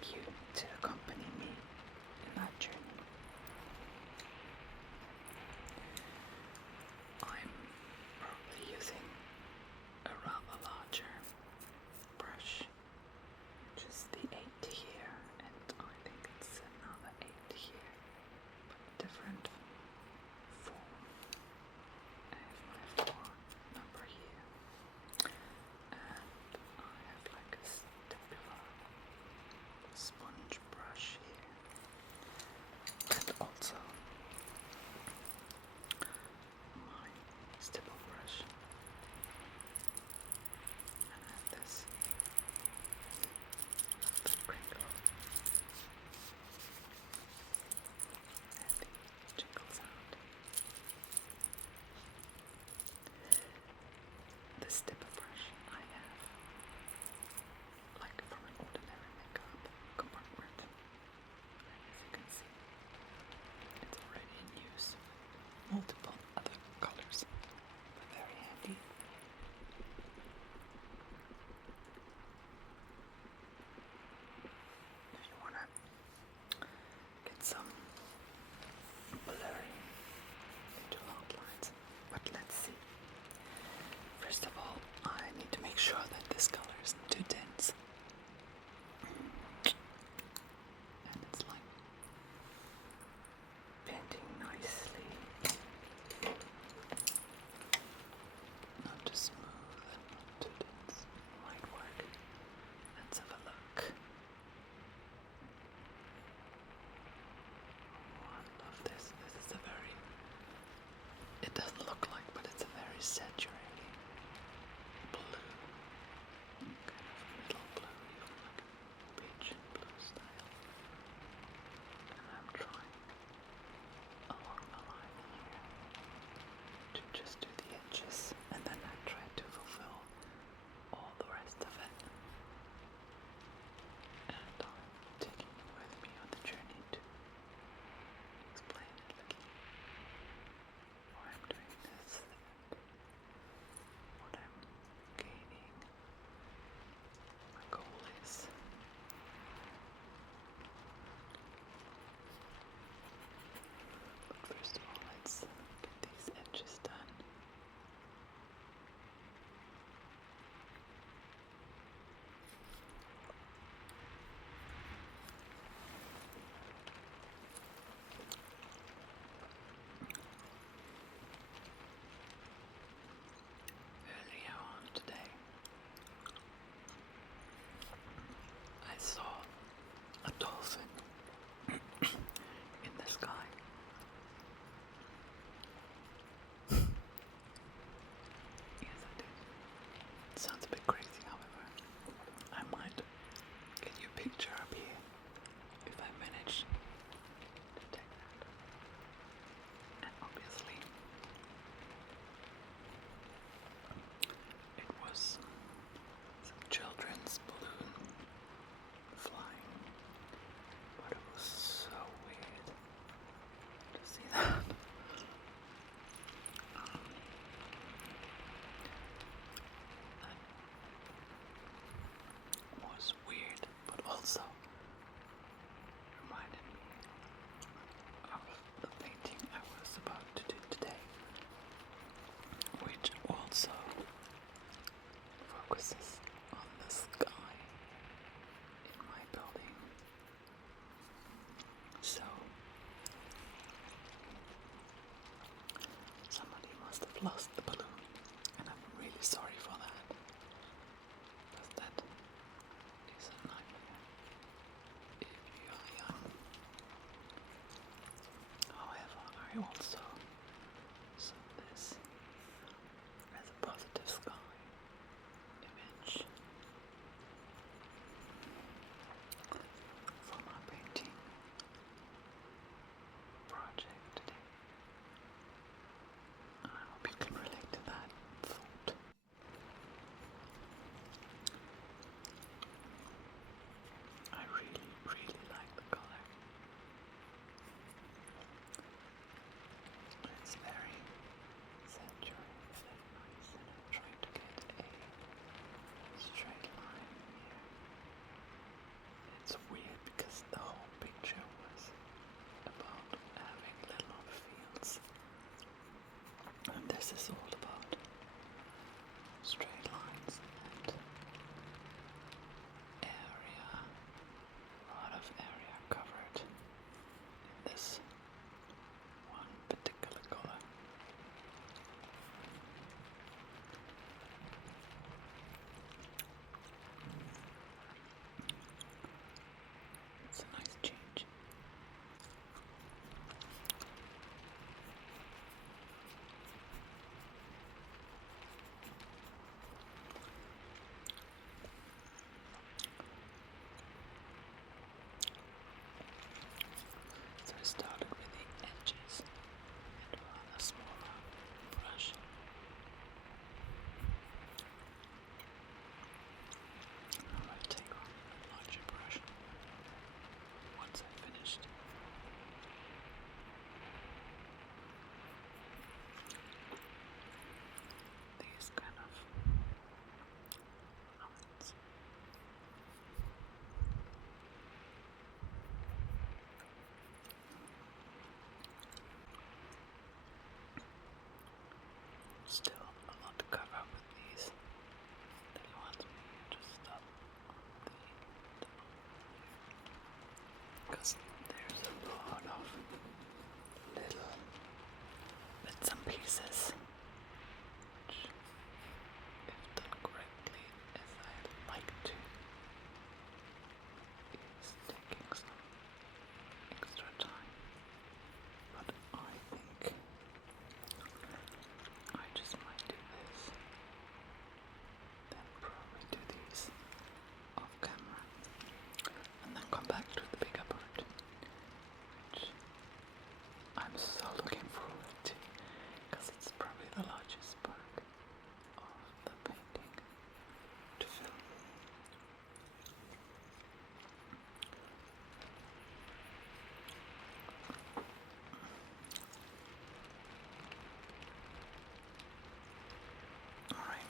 like you to accompany me in that journey. I'm probably using a rather larger brush, which is the 8 here, and I think it's another 8 here, but different form. I have my 4 number here, and I have like a stipular sponge brush here, and also my stipple brush, and I have this lovely crinkle and the jingle sound. The stipple brush I have, like from an ordinary makeup compartment. As you can see, it's already in use. Multiple other colors, but very handy. If you wanna get some blurring into outlines, but let's see. First of all, I need to make sure that this color isn't too dense. And it's like painting nicely. Not too smooth and not too dense. Might work. Let's have a look. Oh, I love this. This is a very... It doesn't look like, but it's a very saturating blue. Kind of middle blue, even like a beige blue style. And I'm trying along the line here to just do the edges, and then I try to fulfill all the rest of it. And I'm taking you with me on the journey to explain a little why I'm doing this and what I'm gaining. My goal is. But first of all, let's get these edges done. Earlier on today, I saw a dolphin in the sky. Yes, I did. It sounds a bit crazy, however. I might get you a picture up here if I manage to take that. And obviously, it was some children's balloon flying, but it was so weird to see that. That was weird, but also reminded me of the painting I was about to do today, which also focuses on the sky in my building. So somebody must have lost the balloon, and I'm really sorry for that, because that is a nightmare if you are young. However, I also saw this as a positive sky image for my painting project today. I hope you can relate. faces, which, if done correctly, as I like to, is taking some extra time. But I think I just might do this, then probably do these off camera, and then come back to the bigger part, which I'm so looking forward to, because it's probably the largest part of the painting to film. Alright.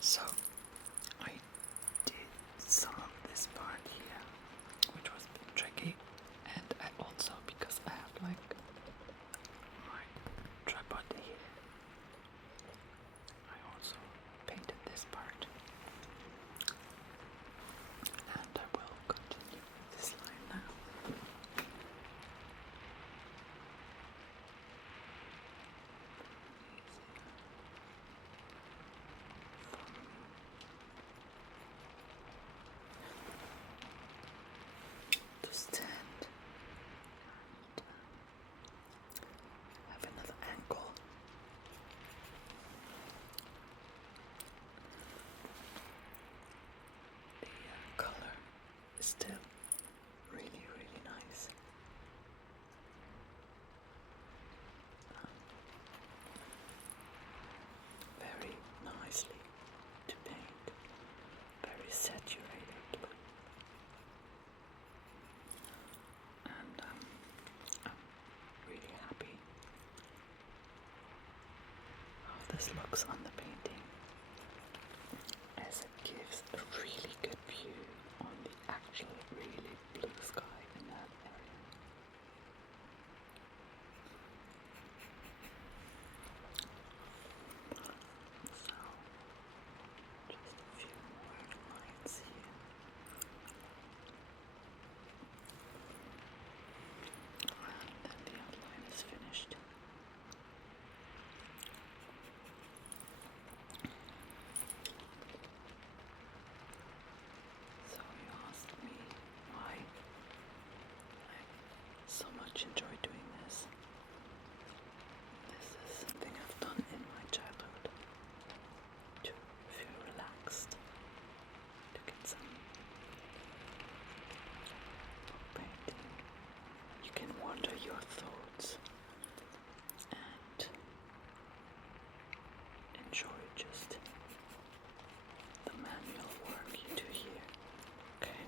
So, I did some of this part here, which was a bit tricky, and I also, because I have like my tripod here, I also painted this part, and I will continue with this line now. To stand and have another angle. The color is still really, really nice. Very nicely to paint, very saturated blue, and I'm really happy how this looks on the painting, as it gives a really good view on the actual really blue sky in that area. So, just a few more lines here. And then the outline is finished. So you asked me why I so much enjoy doing this. This is something I've done in my childhood to feel relaxed, to get some painting. You can wander your thoughts and enjoy just the manual work you do here. Okay.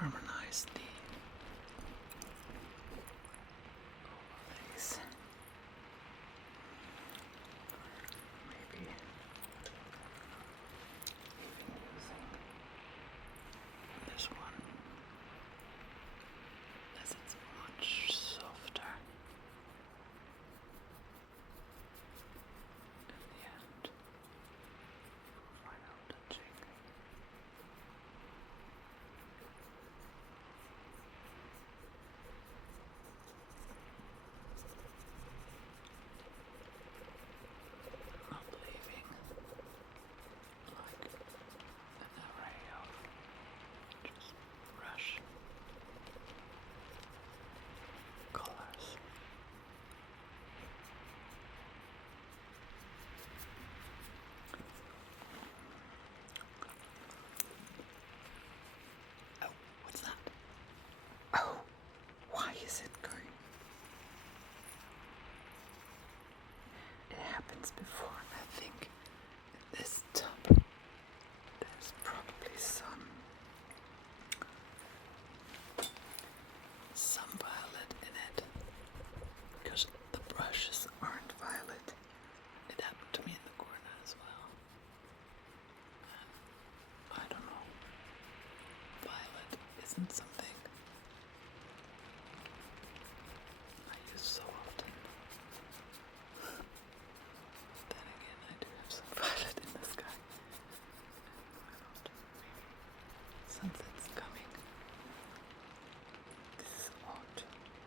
harmonize the overlays. Maybe even using this one, as it's much softer in the end. Final touching. Not leaving like an array of just brush colors. Oh, what's that? Oh, why is it going? It happens before. I think in this tub there's probably some violet in it, because the brushes aren't violet. It happened to me in the corner as well. I don't know. Violet isn't something I use so often. Then again, I do have some violet in the sky. Why not? Maybe since it's coming. This is odd,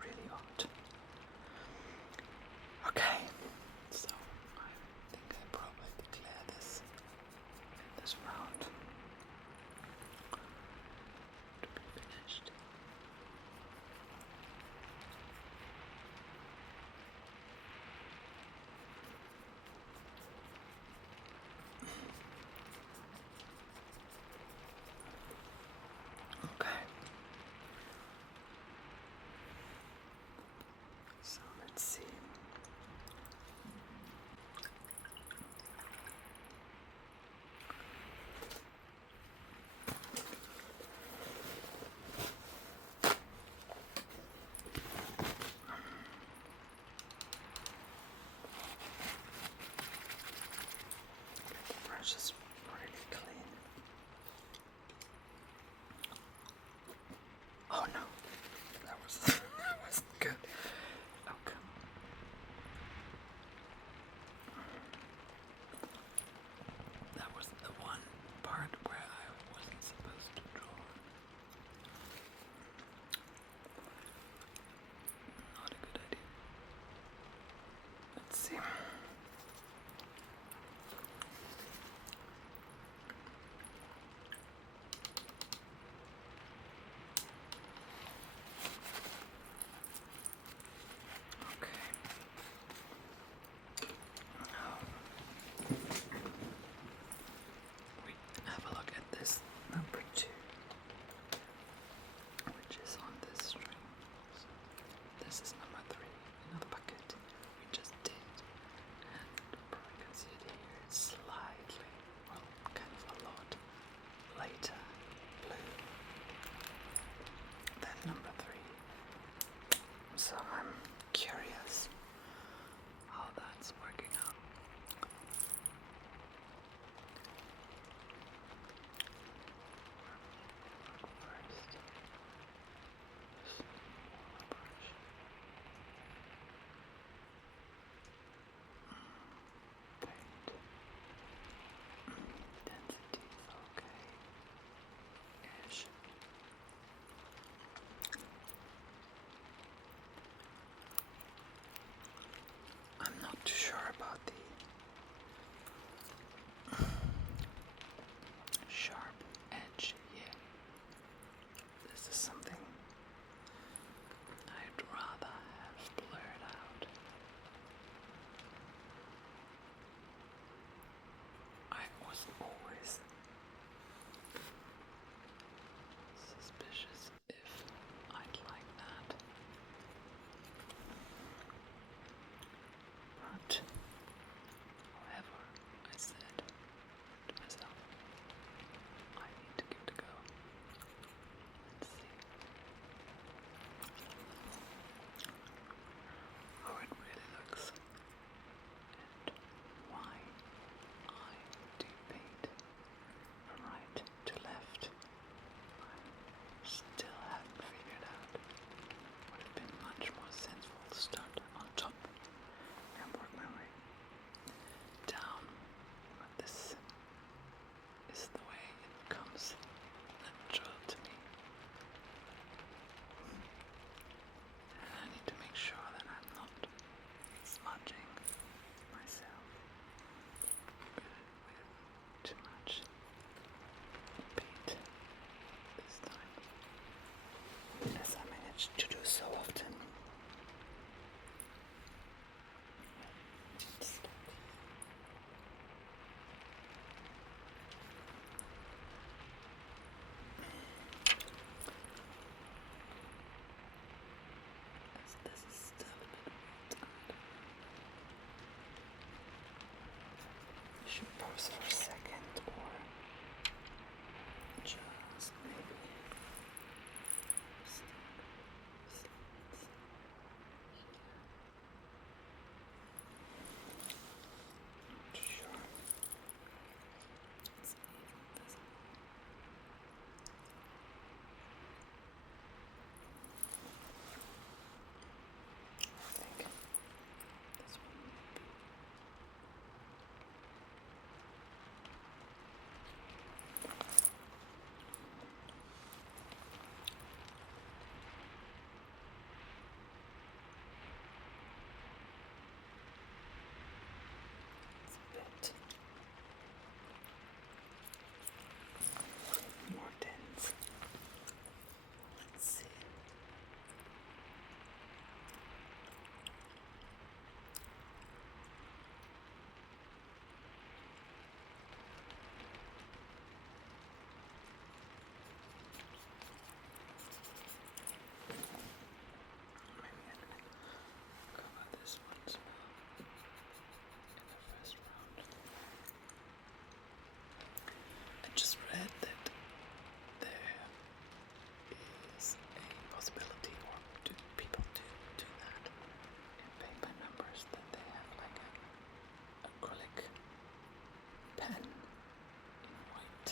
really odd. Okay, so I think I probably declare this in this round to be finished. Okay. So let's see. The brush is really clean. Oh no, that wasn't good. Oh come. That was the one part where I wasn't supposed to draw. Not a good idea. Let's see. Okay. Now we have a look at this number 2, which is on this string. So this is number 3 in the bucket we just did, and probably can see it here. It's slightly, well, kind of a lot later blue than number 3. So I'm curious how that's working out. First, smaller brush. Paint. Density is okay. Ish. pause for a second, or just maybe not sure. It's even visible. I think this one maybe. It's a bit more dense. Let's see. Maybe I can cover this one as well in the first round. I just read that there is a possibility, or do people do that in paper numbers, that they have like an acrylic pen in white,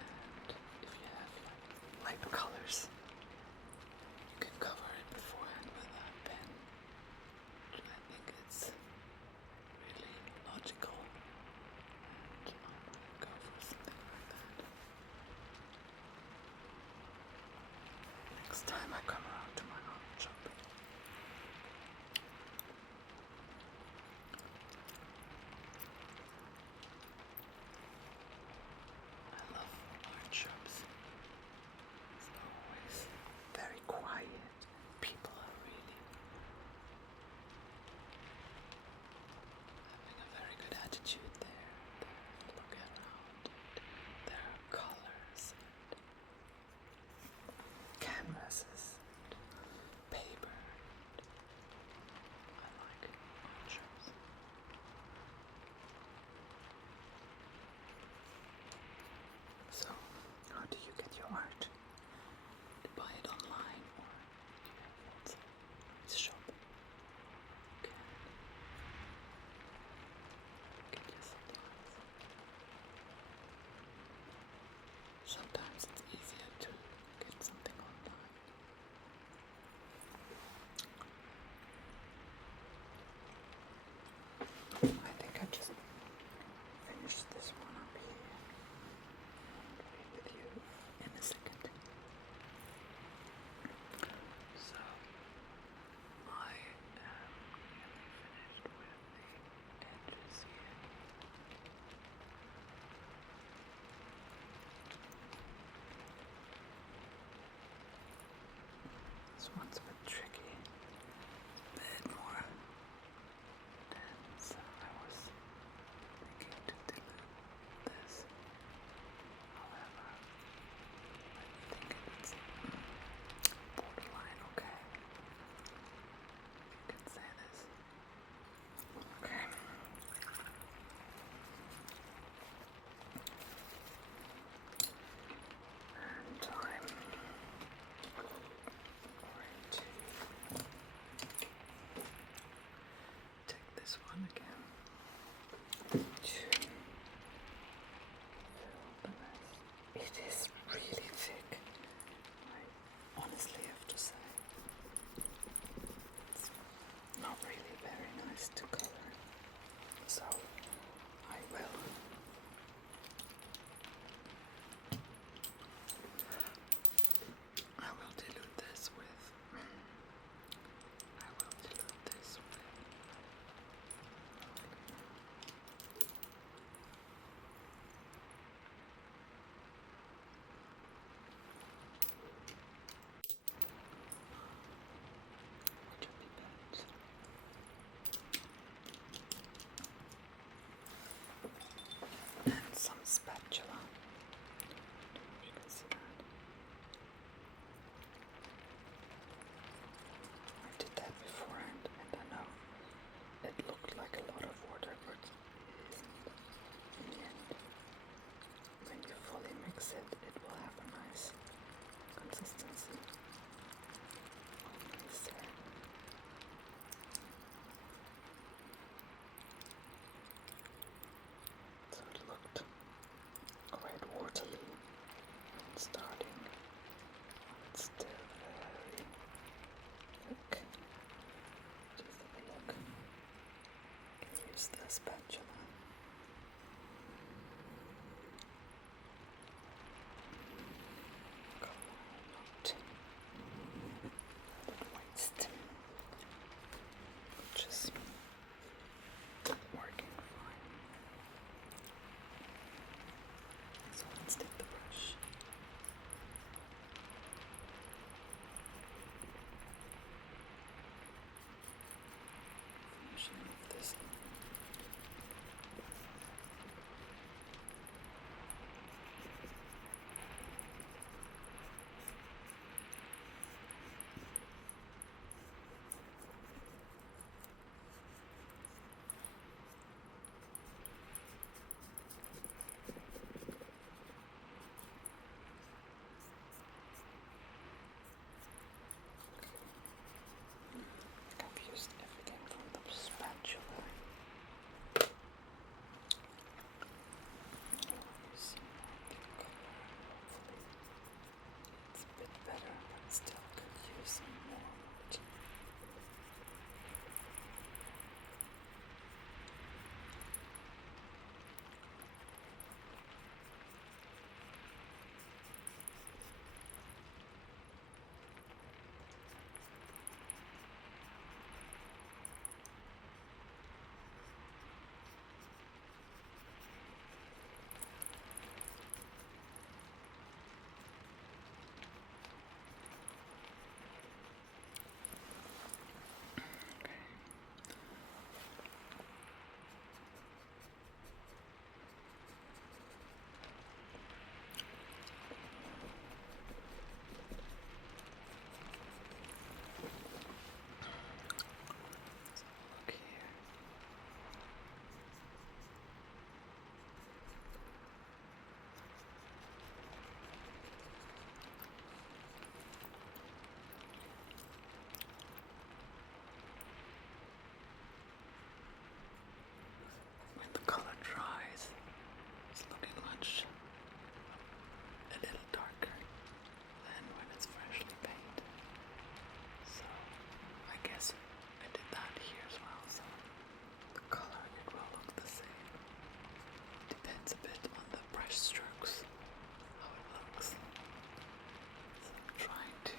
and if you have like light colors, you can cover it beforehand with a pen. I think it's really logical, and I might go for something like that next time I come around to my art shop. I love art shops. It's always very quiet. People are really having a very good attitude there. They look around, and there are colors and canvases and paper. I like art shops. So, how do you get your art? Buy it online, or do you have one shop? You can get your supplies. Sometimes it's easier to get something online. I think I just finished this one up here and read with you in a second. So, I am nearly finished with the edges here. This one's a bit tricky, a bit more dense. I was thinking to dilute this. However, I think it's borderline okay. You can say this. Okay. And I'm going to a spatula. Not waste, which is working fine. So let's take the brush. Finishing off this. I've used everything from the spatula. You see the color, hopefully it's a bit better, but still could use some more. When the color dries, it's looking much a little darker than when it's freshly painted. So I guess I did that here as well, so the color it will look the same. Depends a bit on the brush strokes, how it looks. So I'm trying to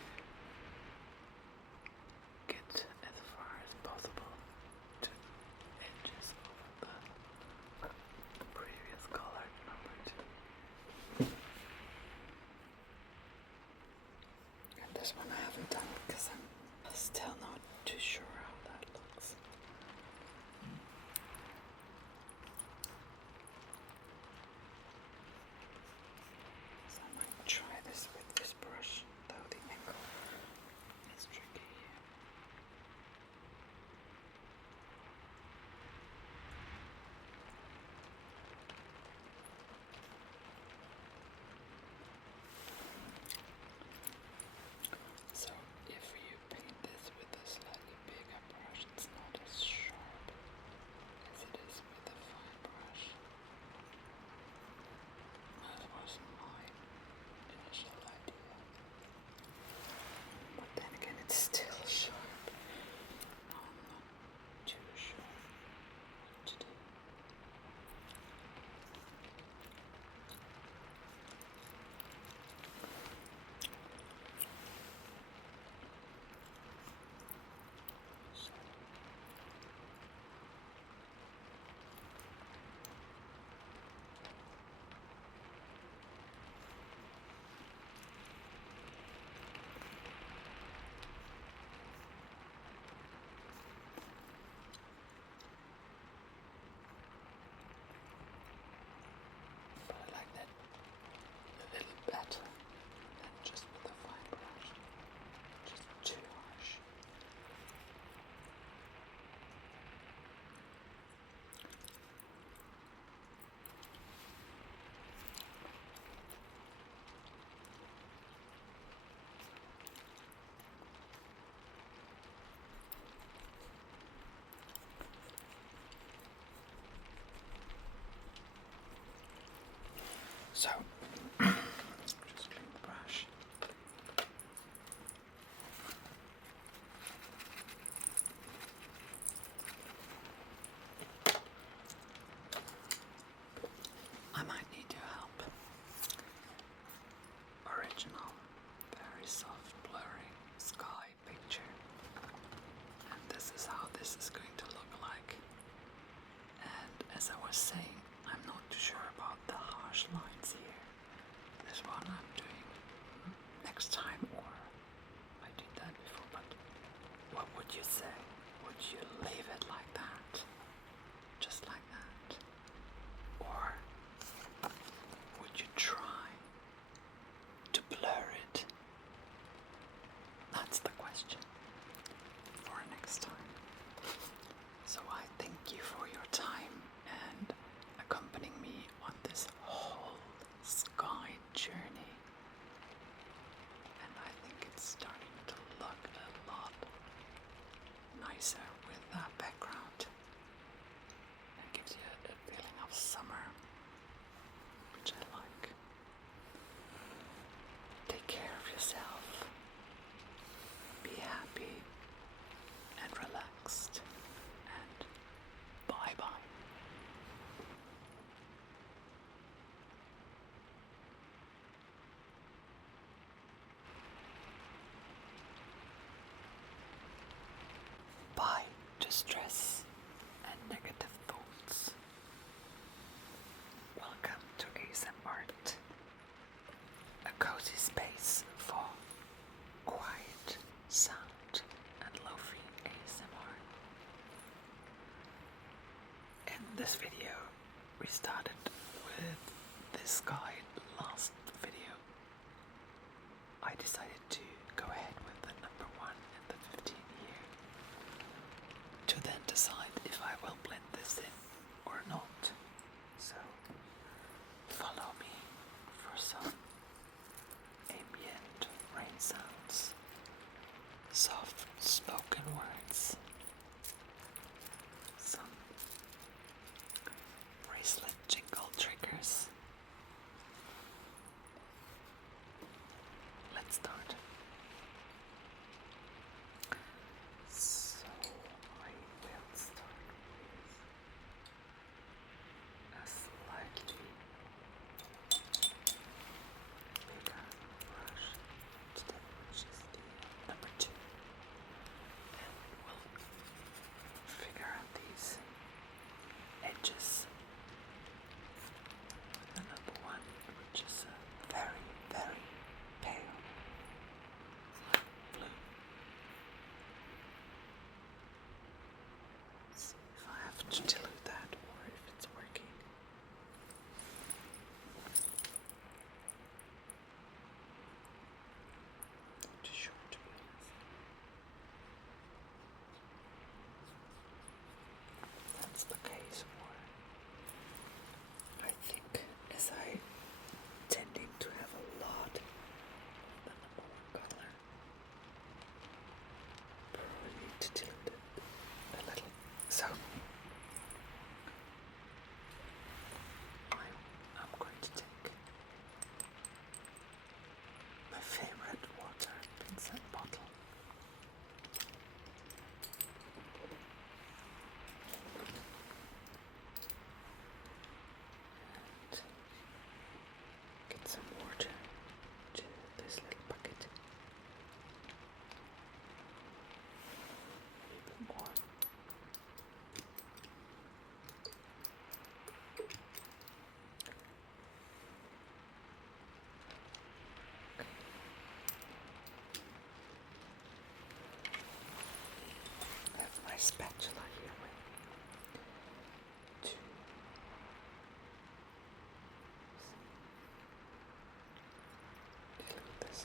get as far as possible to edges of the previous color, number 2. And this one I haven't done because I'm still not too sure how that looks. So I might try this with this brush, though the angle is tricky. So if you paint this with a slightly bigger yourself. Be happy and relaxed. And bye-bye. Bye to stress and negative thoughts. Welcome to ASMR, a cozy space for quiet sound and lo-fi ASMR. In this video, we started with this guy last video. I decided to go ahead with the number 1 in the 15 year to then decide if I will blend this in or not. So follow me for some ambient rain sounds, soft spoken words, some bracelet jingle triggers. Let's start. So I will start with a slightly bigger brush today, which is the number 2, and we'll figure out these edges with the number 1, which is a very, very pale blue. See if I have to dilute that or if it's working. Not too sure, to be honest. That's the case, or I think as I tending to have a lot of the number 1 color, probably need to dilute it a little. So I'm going to take my favorite water Vincent bottle and get some water to this little bucket. A bit more. I have my spatula here with to dilute this.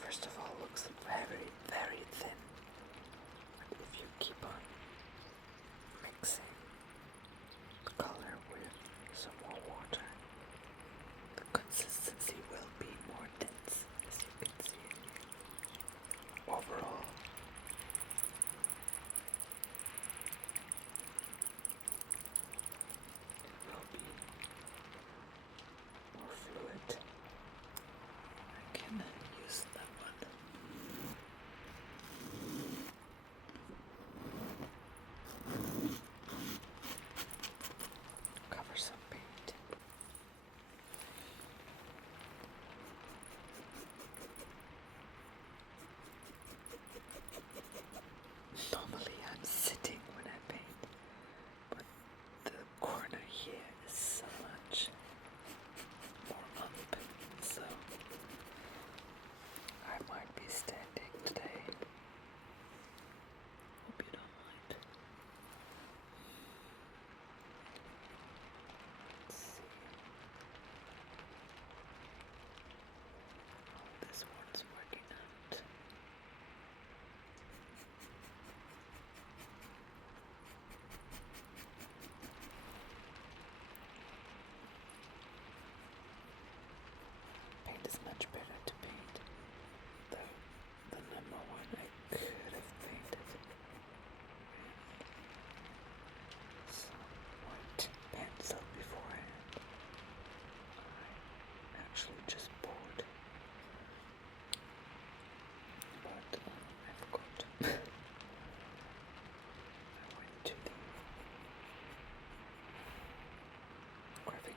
First of all, looks very, very thin, but if you keep on mixing the color with some more water, the consistency will be more dense, as you can see. Overall, it will be more fluid. I can use that one.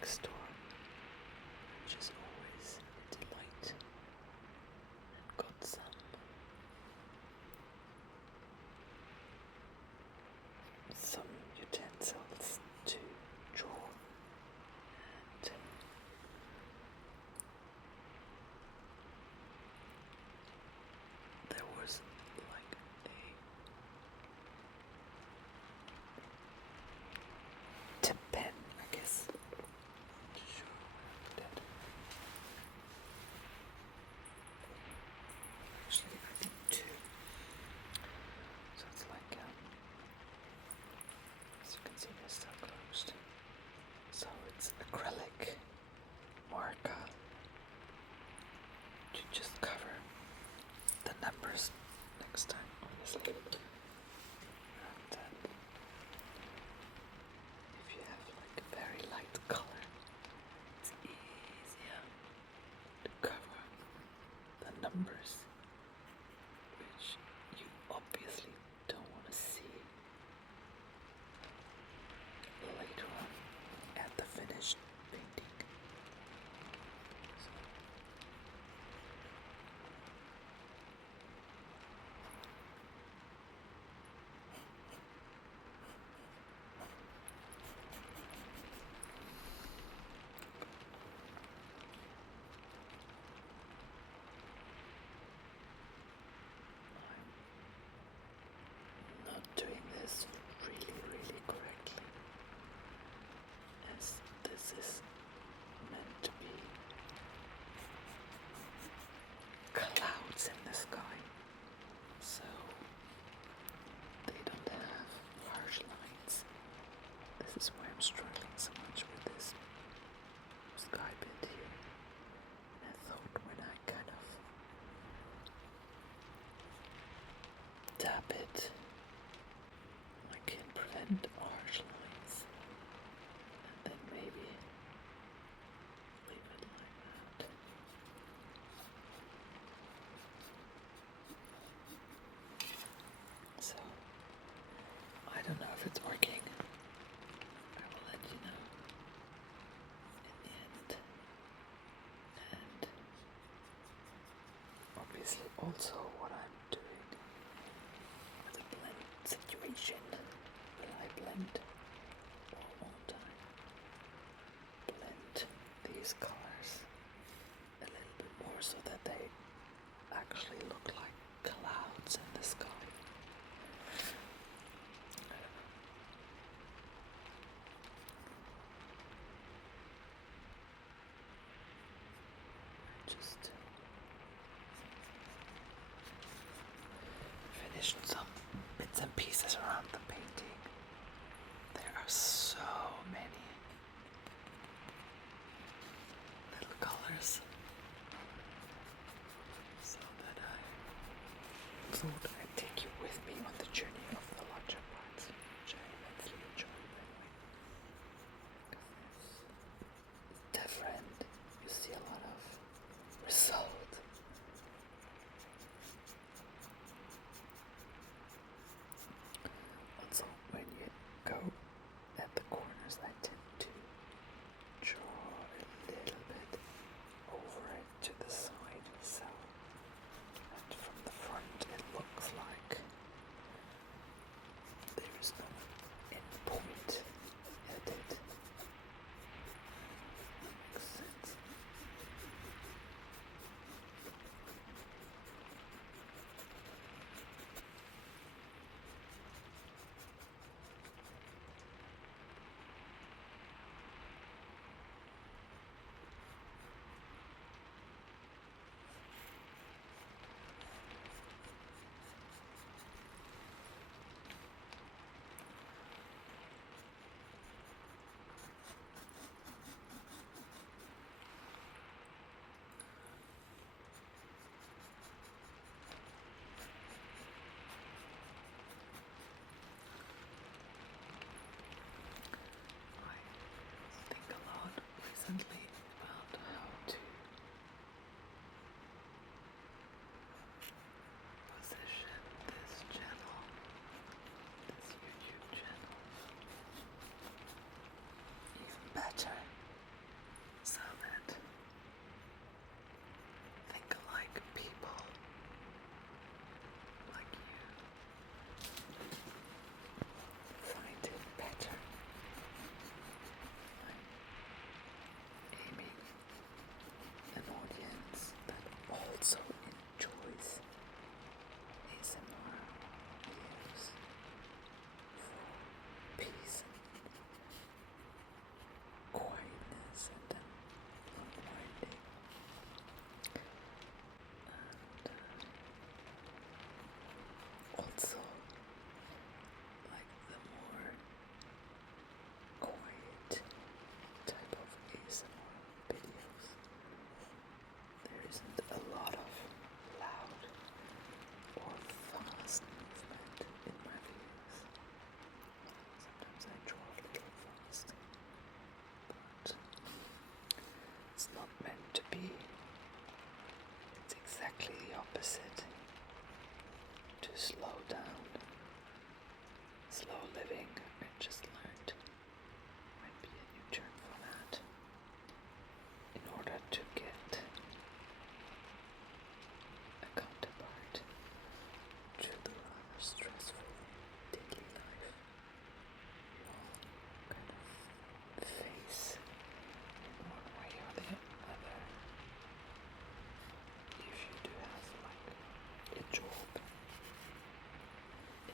next door, which is always a delight, and got some utensils to draw, and there was like a tip pen, I guess, to show that. Actually, I think two. So it's like, as you can see, they're still closed. So it's acrylic marker to just cover the numbers next time, obviously. And then if you have like a very light color, it's easier to cover the numbers, which you obviously don't want to see later on at the finished painting. I'm not doing this really correctly, as this is meant to be clouds in the sky, so they don't have harsh lines. This is why I'm struggling so much with this sky bit here. And I thought when I kind of dab it, I can prevent harsh lines, and then maybe leave it like that. So, I don't know if it's working. I will let you know in the end. And obviously also what I'm doing with the blend situation. Will I blend or won't I blend these colors a little bit more so that they actually look like clouds in the sky? I don't know. I just finished some bits and pieces around the painting. There are so many little colors, so that I thought I'd take you with me on the journey of the larger parts, which I immensely enjoy, by the way. It's different. You see a lot of result. Also, when you go at the corners, I tend to draw a little bit over it to the side, so that from the front it looks like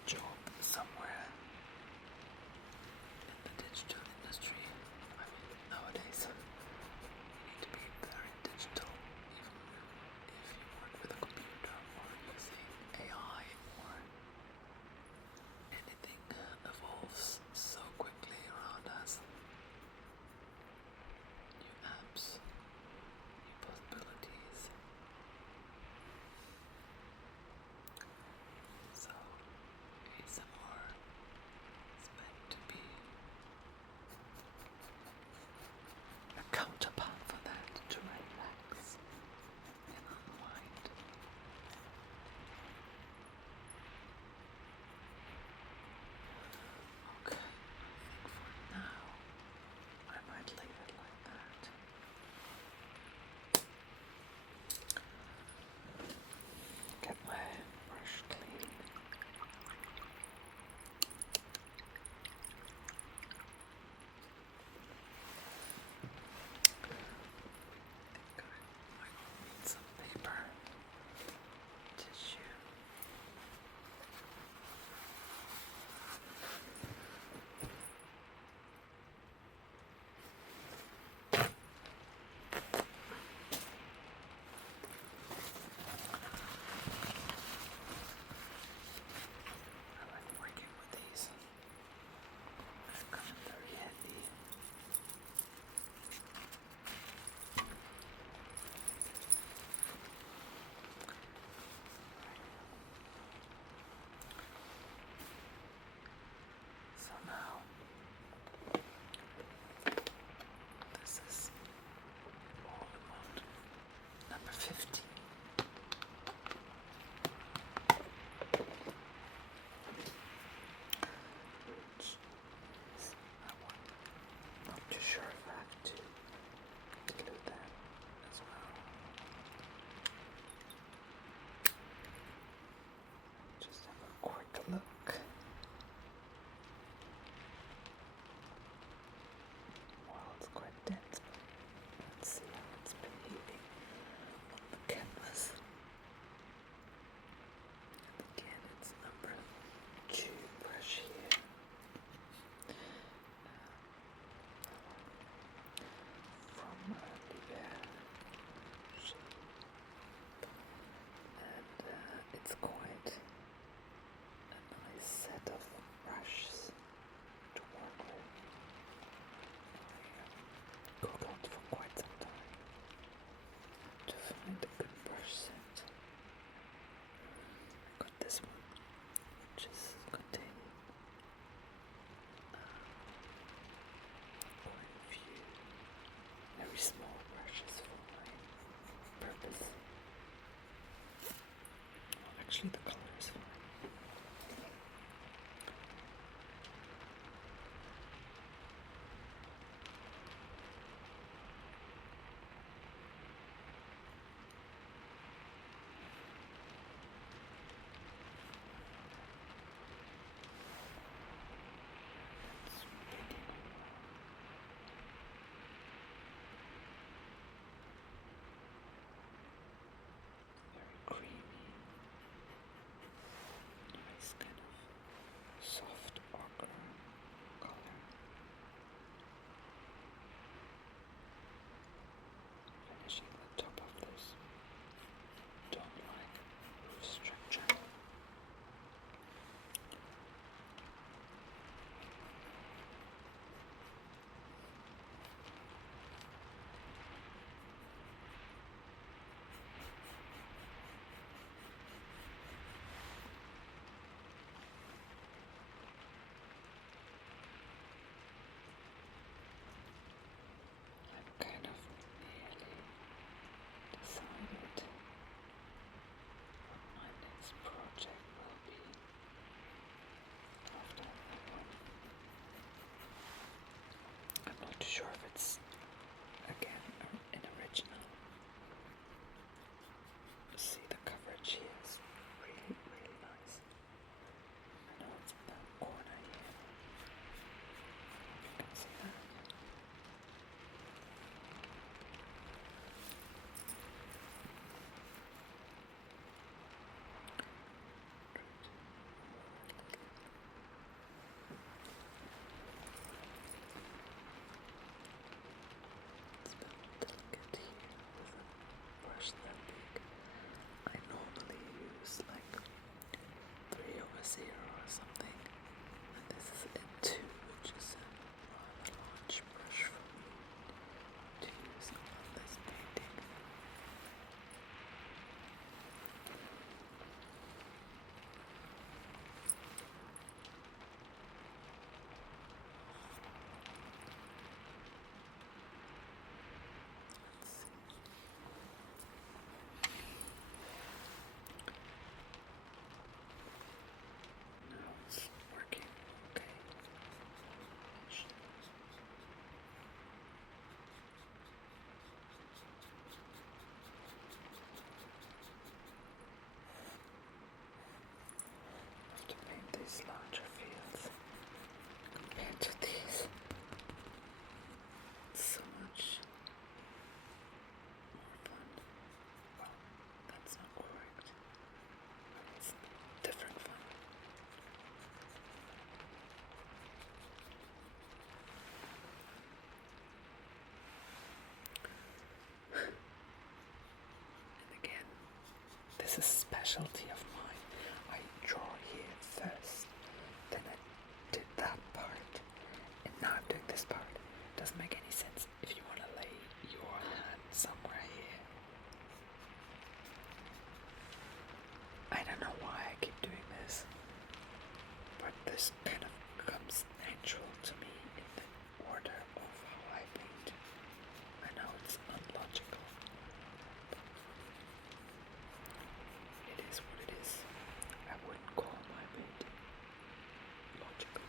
job somewhere in the digital industry. I mean, nowadays you need to be very digital, even if you work with a computer or using AI or anything evolves so quickly around us. New apps, new possibilities. So ASMR is meant to be a counterpart for that, to relax and unwind. Okay, I think for now I might leave it like that. Get my brush clean. I might need some paper, tissue. I like working with these. They come in very handy. So now, this is all about number 15. Which is that one. Not too sure if I have to include that as well. Just have a quick look. Well, it's quite dense, but let's see how it's behaving on the canvas. And again, it's number 2 brush here. From L'Hiver shade. And it's quite a nice set of brushes to work with. I googled for quite some time to find a good brush set. I got this one, which is containing quite a few very small brushes for my purpose. Well, actually, the color is fine. It's really very creamy. these larger fields compared to these. It's so much more fun. Well, that's not correct. It's different fun. And again, this is a specialty of mine. I draw here first, then I did that part, and now I'm doing this part. Doesn't make any sense if you want to lay your hand somewhere here. I don't know why I keep doing this, but this kind of comes natural to me in the order of how I paint. I know it's unlogical. It is what it is. I wouldn't call my painting logical.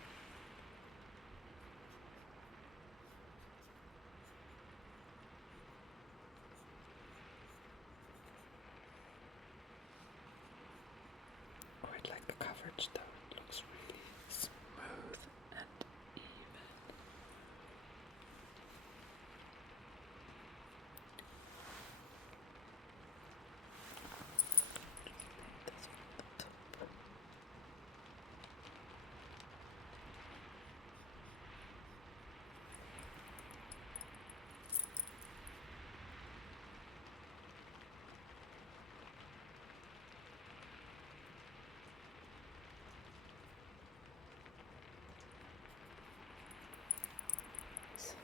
Quite like the coverage though, it looks really smooth and even. Paint this from the top. So,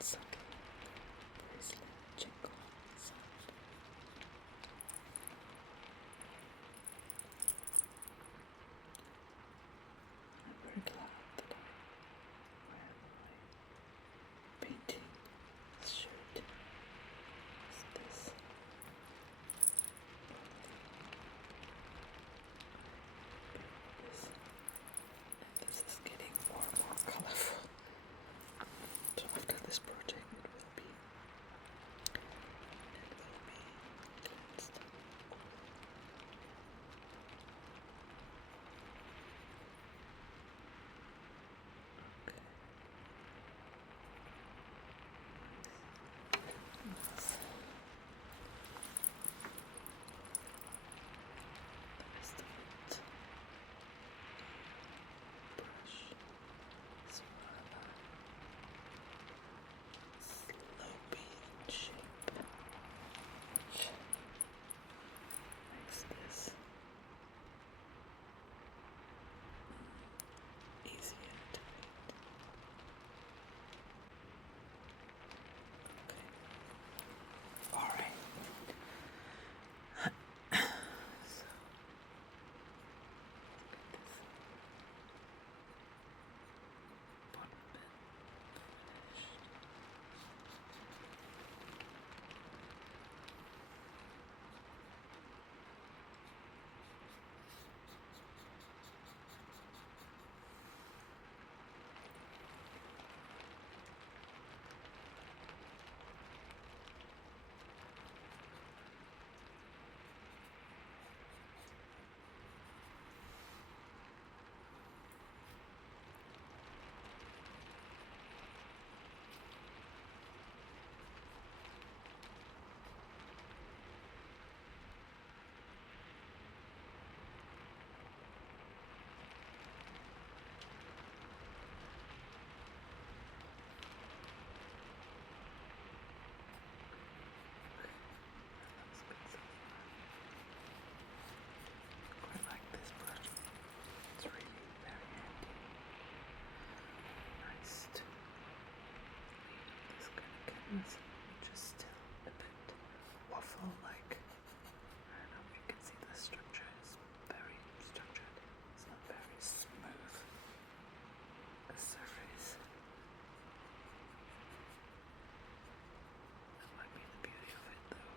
subtle bracelet jingle sound. I'm very glad that I wear my painting shirt as this. This is getting more and more colorful. So after this project it will be cleansed. Okay. The rest of it. Brush. Swirl. Slopey in shape. Which makes this easier to paint. Okay. Alright. So bottom bit finished. Quite like this brush. It's really very handy. Nice to this kind of canvas, which is still a bit waffle-like. I don't know if you can see the structure is very structured. It's not very smooth. The surface. That might be the beauty of it though.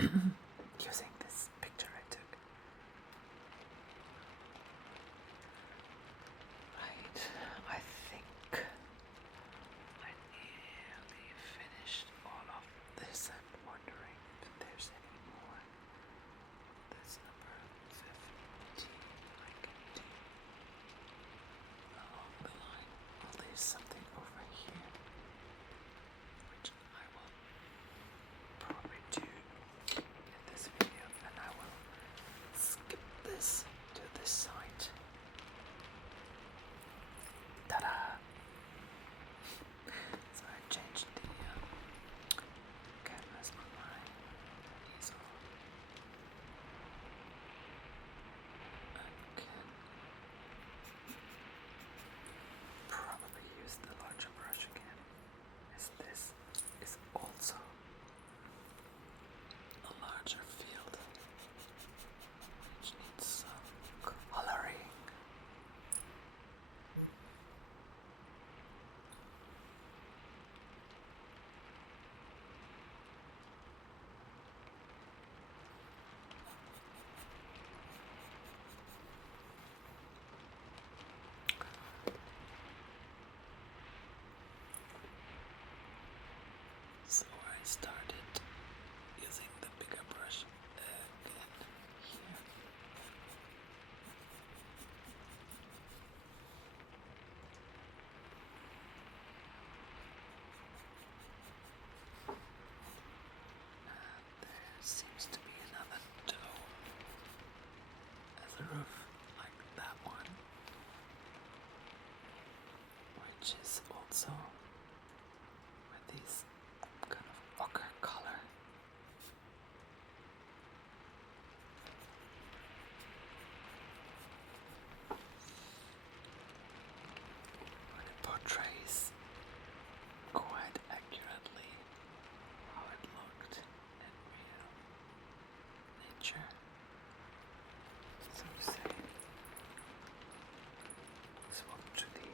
using this picture I took. Right, I think I nearly finished all of this. I'm wondering if there's any more. That's number 15, like 18. Along the line. Well, there's something over here, which I will probably do in this video, and I will skip this to this side. Ta-da! So I changed the canvas on my easel. I can probably use the larger brush again, as this is also a larger field, which needs some coloring. So I started using the bigger brush again here. And there seems to be another dome as a roof, like that one, which is also with these kind of ochre color. But it portrays quite accurately how it looked in real nature, so to say. Swap to the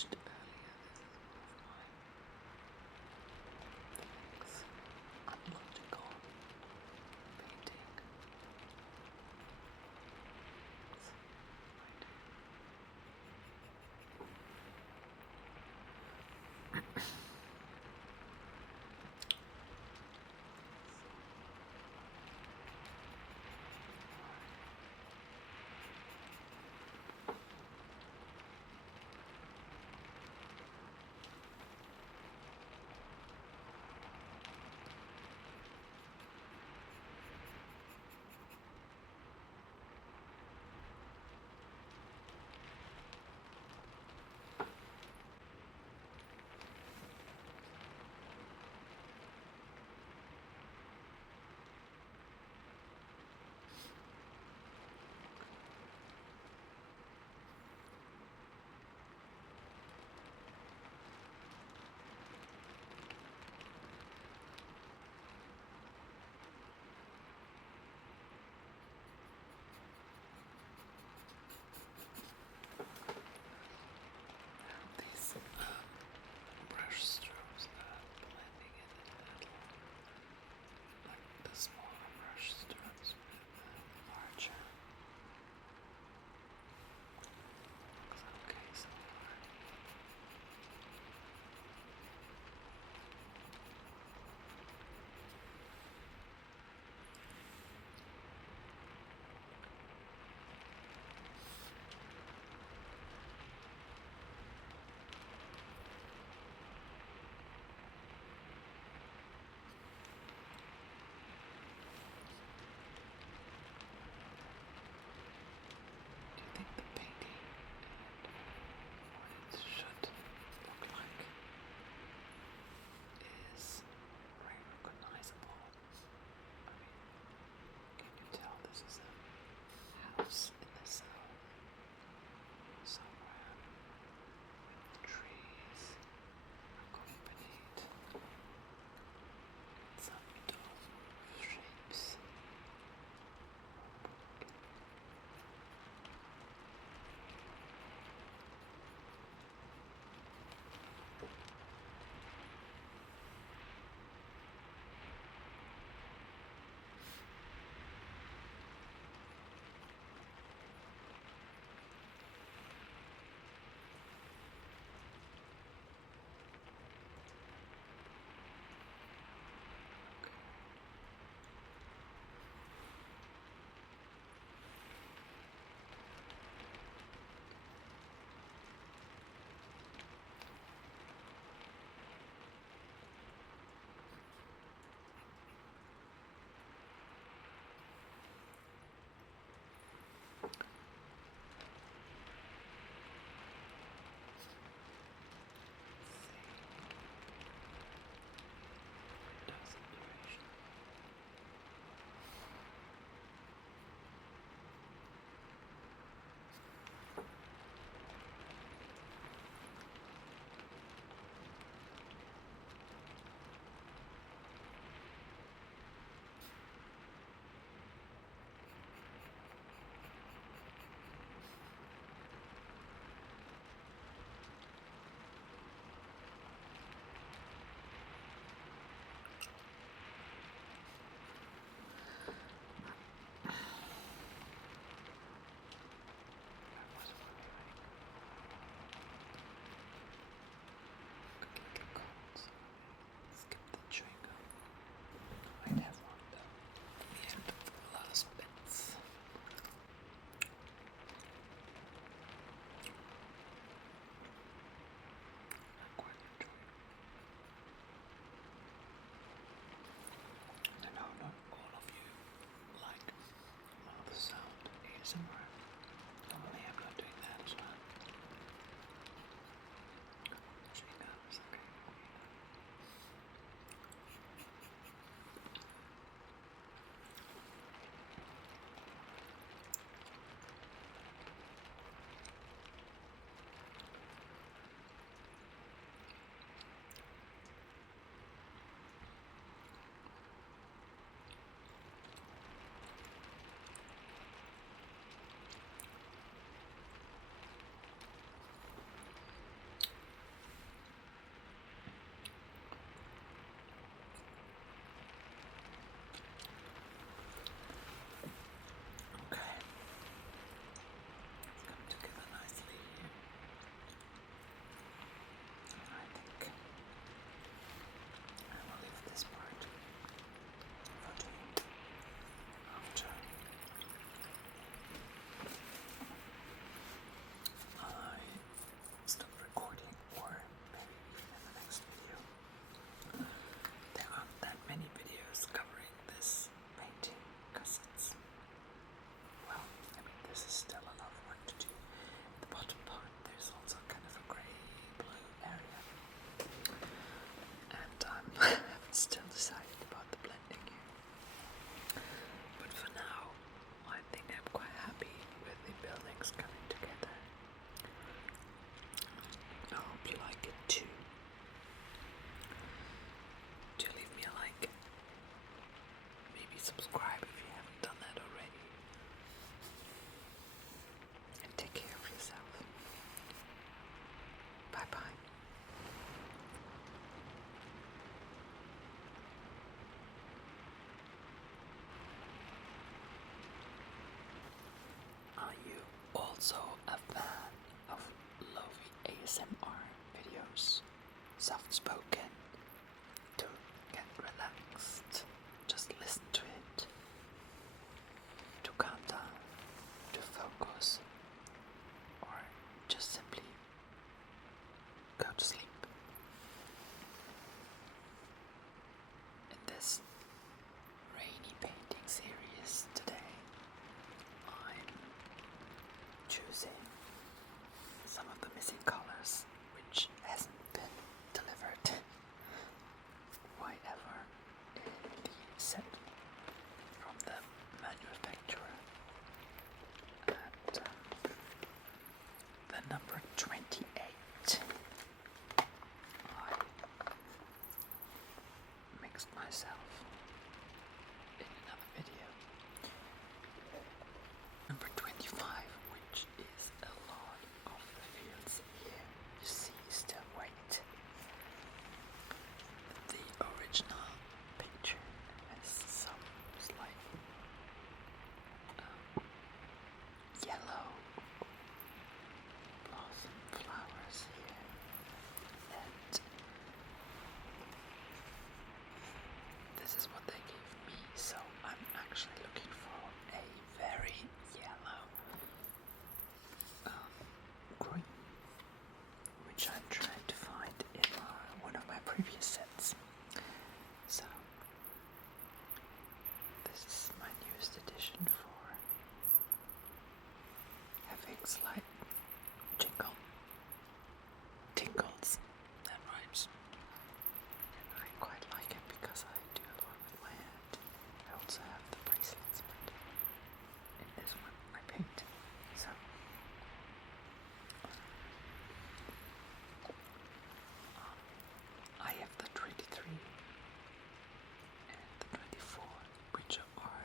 sketched earlier. This is one of my unlogical painting. also a fan of lofi ASMR videos, soft spoken, to get relaxed, just listen to it, to calm down, to focus, or just simply go to sleep. In this rainy painting series today, I'm choosing some of the missing colors which hasn't been delivered quite ever in the set from the manufacturer. And the number 28 I mixed myself in another video. Number 25, which is a lot of the fields here you see still white. The original picture has some slight yellow blossom flowers here, and this is what they gave me, so I'm actually looking for a very yellow green, which I'm trying to find in one of my previous sets. So this is my newest edition for having slight tingles, that rhymes. I quite like it because I do a lot with my hand. I also have the bracelets, but in this one I paint. So I have the 23 and the 24, which are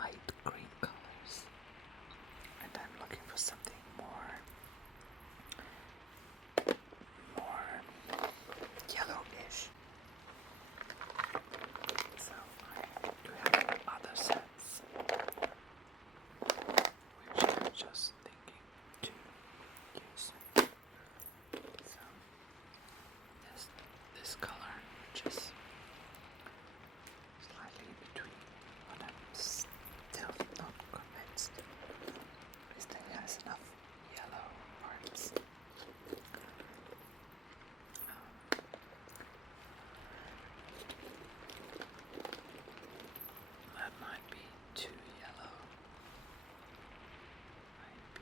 light green colors, and I'm looking for something more yellowish. So I do have other sets, which I'm just thinking to use. So there's this color, which is slightly in between, but I'm still not convinced. It still has enough yellow parts. That might be too yellow. Might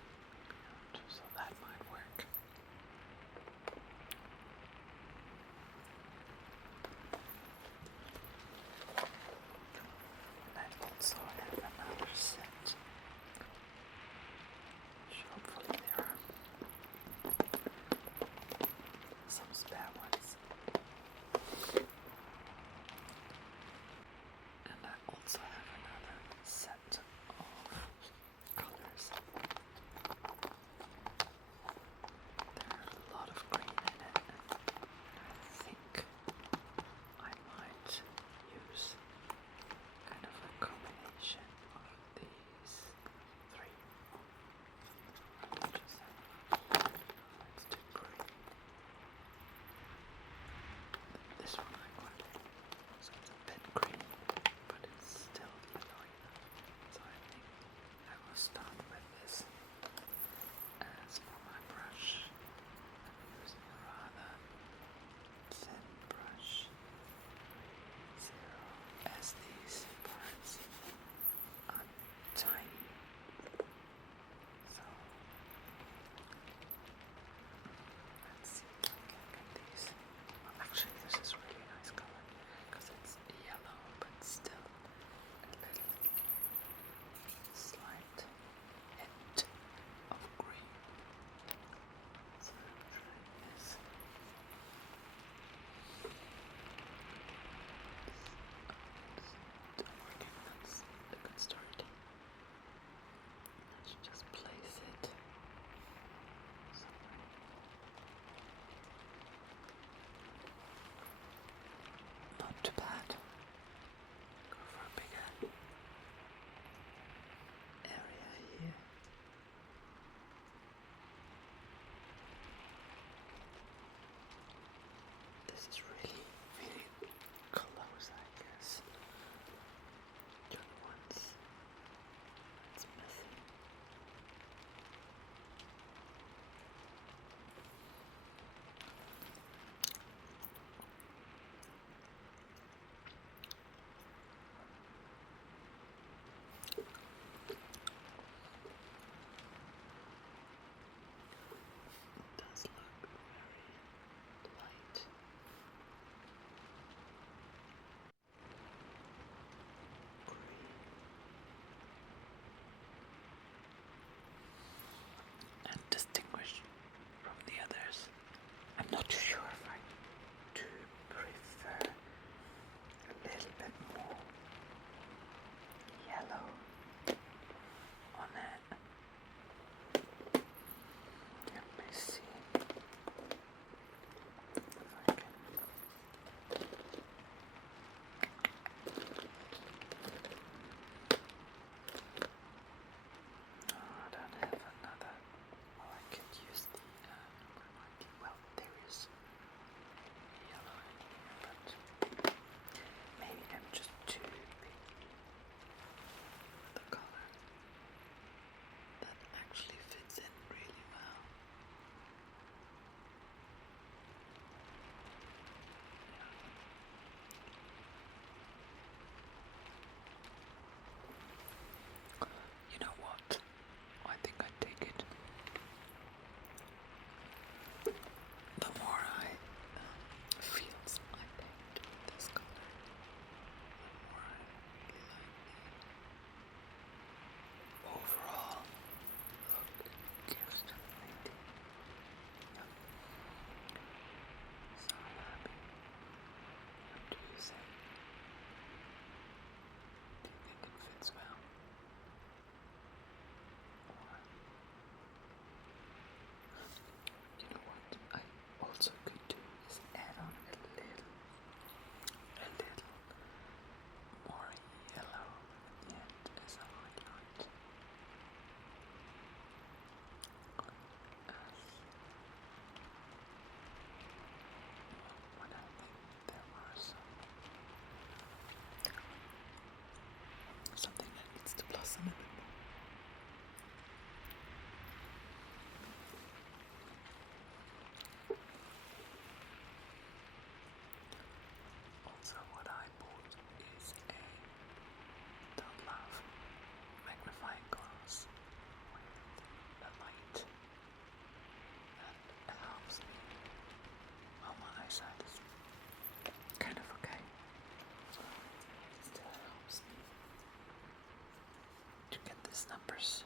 these numbers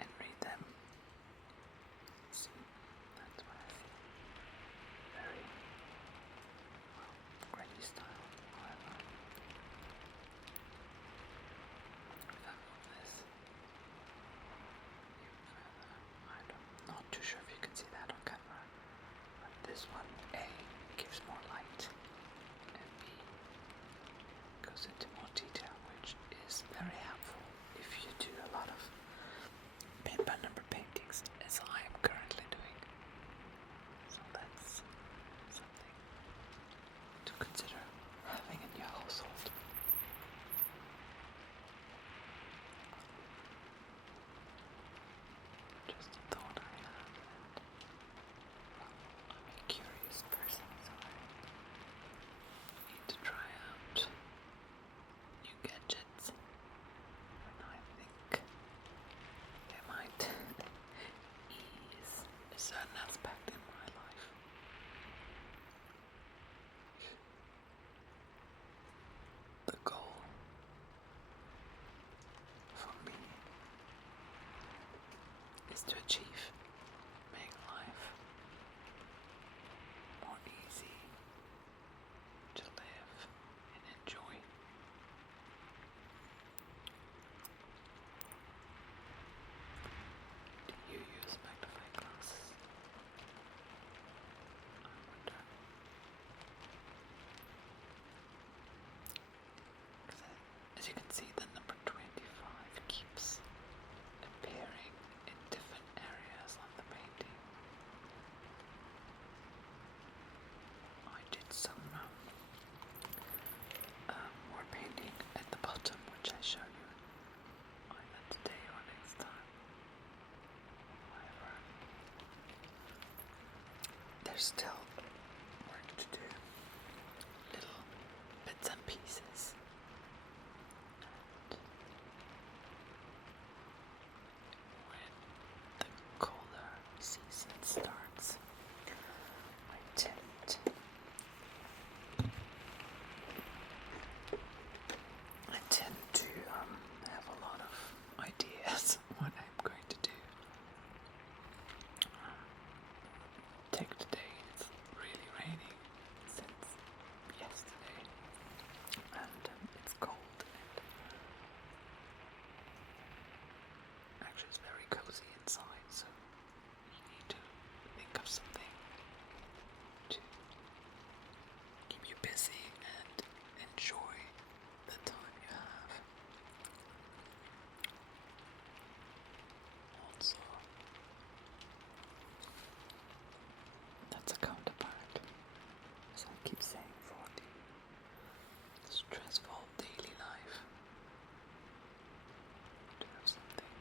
and read them. See, that's what I see. Very well, gritty style, however. If I move this even further, I'm not too sure if you can see that on camera, but this one, A, gives more light, and B, goes into more detail, which is very helpful if you do a lot of paint by number paintings, as I am currently doing. So that's something to consider having in your household. Just a thought I have, and well, I'm a curious person, so I need to try out new gadgets when I think they might ease a certain aspect in my life. The goal for me is to achieve make life more easy to live and enjoy. Do you use magnifying glasses? I wonder. 'Cause as you can see, the number 25 keeps appearing in different areas on the painting. I did some more painting at the bottom, which I show you either today or next time. However, there's still work to do, little bits and pieces. And when the colder season starts, I tend to have a lot of ideas what I'm going to do. Take today, it's really raining since yesterday, and it's cold, and actually it's very cozy inside, so you need to think of something to keep you busy and enjoy the time you have. Also, that's a counterpart, as I keep saying, for the stressful daily life, to have something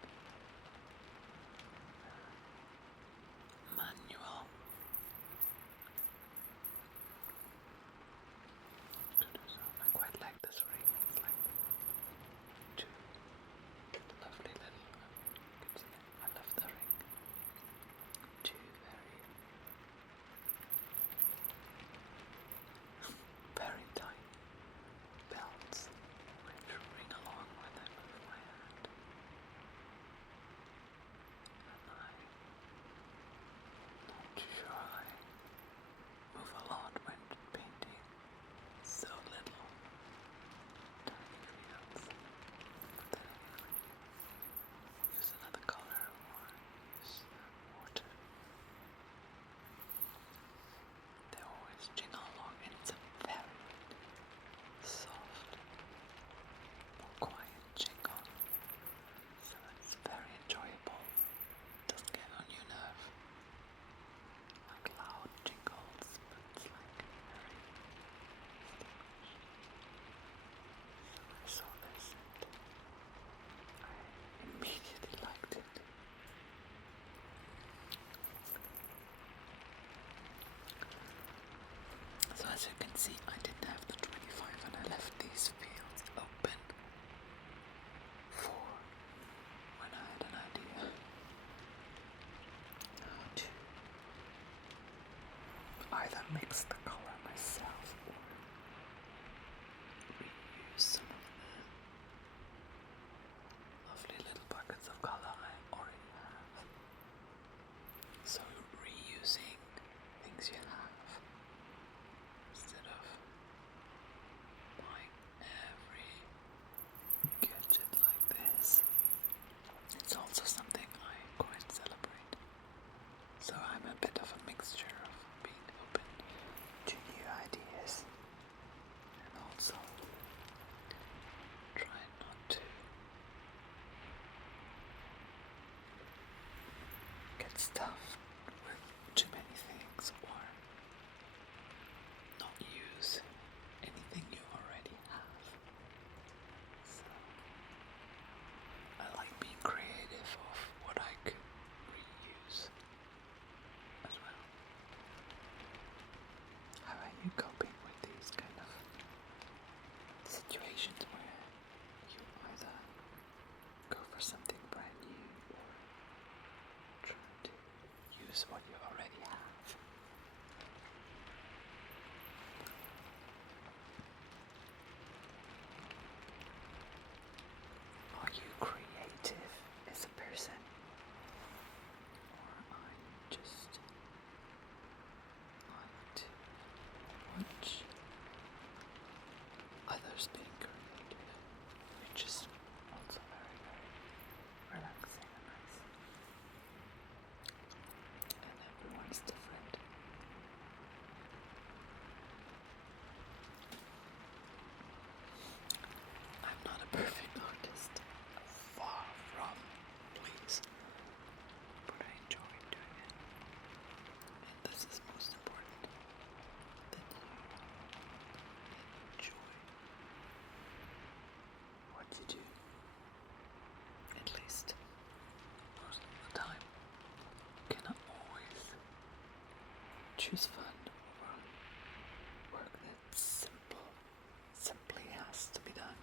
just fun over work that simply has to be done.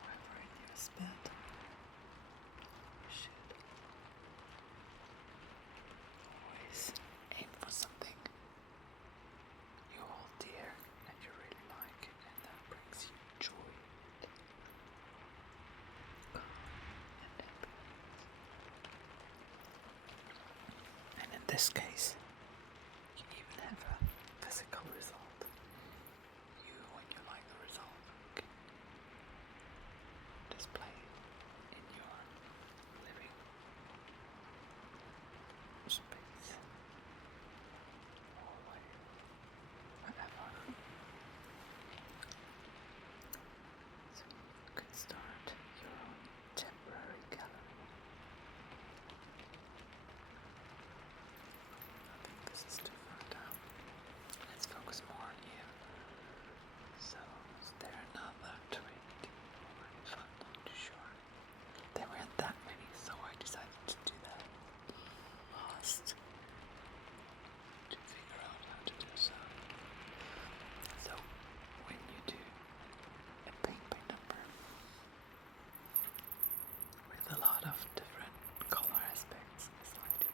However, in your spend, you should always aim for something you hold dear and you really like, and that brings you joy and happiness. And in this case, you even have a physical result. You, when you like the result, can display in your living space, hallway, whatever. So you can start your own temporary gallery. I think this is too far down. Let's focus more on you. So, is there another trait you might find too short? There weren't that many, so I decided to do that last to figure out how to do so. So, when you do a paint by number with a lot of different color aspects as I do,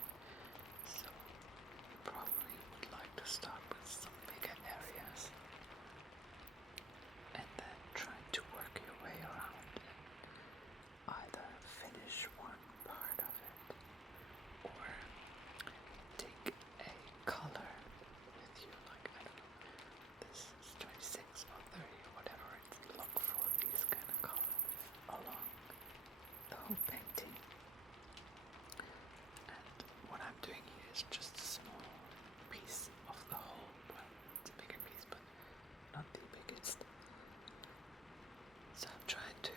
so you probably would like to start with some bigger areas and then try to work your way around and either finish one part of it or take a color with you, like, I don't know, this is 26 or 30 or whatever, it's look for these kind of colors along the whole painting. And what I'm doing here is just a small piece of the whole, well, it's a bigger piece, but not the biggest. So I'm trying to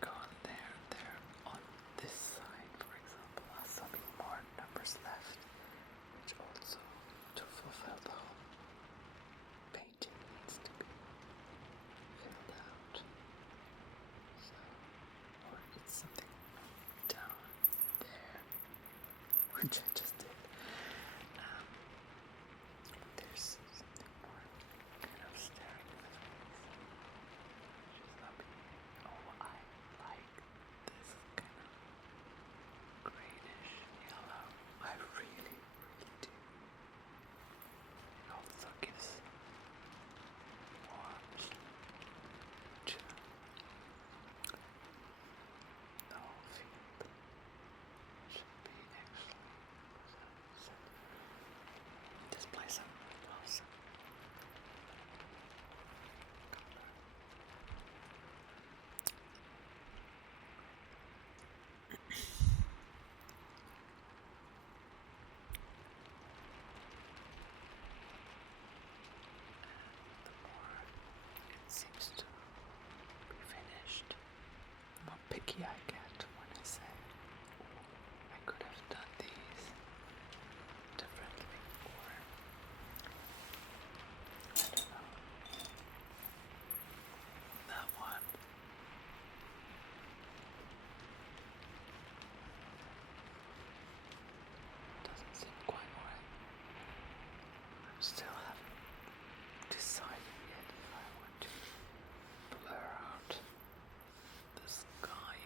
go on there and there. On this side, for example, I have some more numbers left, which also, to fulfill the whole painting, needs to be filled out. So, or it's something down there, which I just did. There's something more kind of staring at my face. Just not being, oh, I like this kind of greenish yellow. I really, really do. It also gives warmth to the whole field. Should be excellent. So, display some awesome color. The more it seems to be finished, the more picky I get when I say, I could have done these differently, or I don't know, that one doesn't seem quite right. I still haven't decided yet if I want to blur out the sky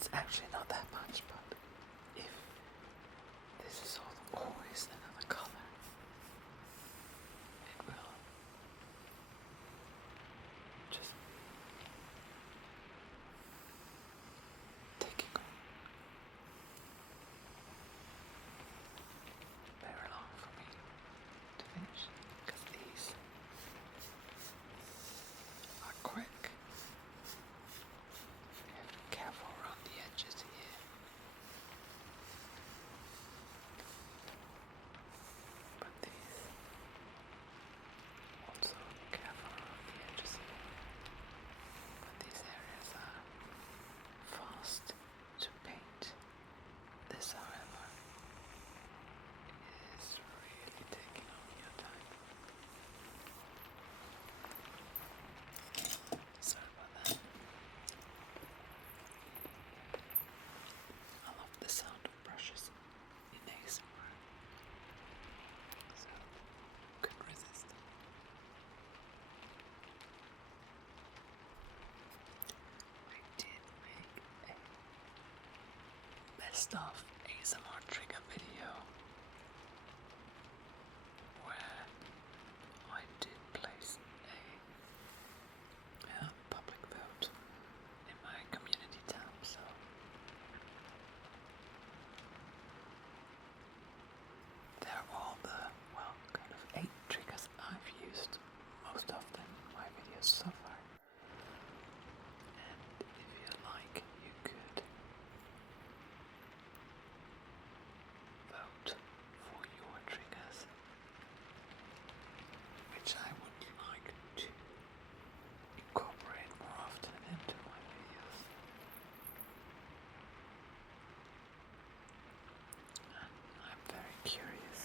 It's actually not that much, but if this is always another color, it will just taking on very long for me to finish, because these are quick. Careful around the edges here. But these also careful around the edges here. But these areas are fast to paint. This, however, is really taking on your time. Sorry about that. I love the sound of brushes in ASMR, so couldn't resist. I did make a best of ASMR trigger video where I did place a public vote in my community tab, so they're all the, well, kind of 8 triggers I've used most of them in my videos so far. And if you like, you could vote for your triggers, which I would like to incorporate more often into my videos. And I'm very curious.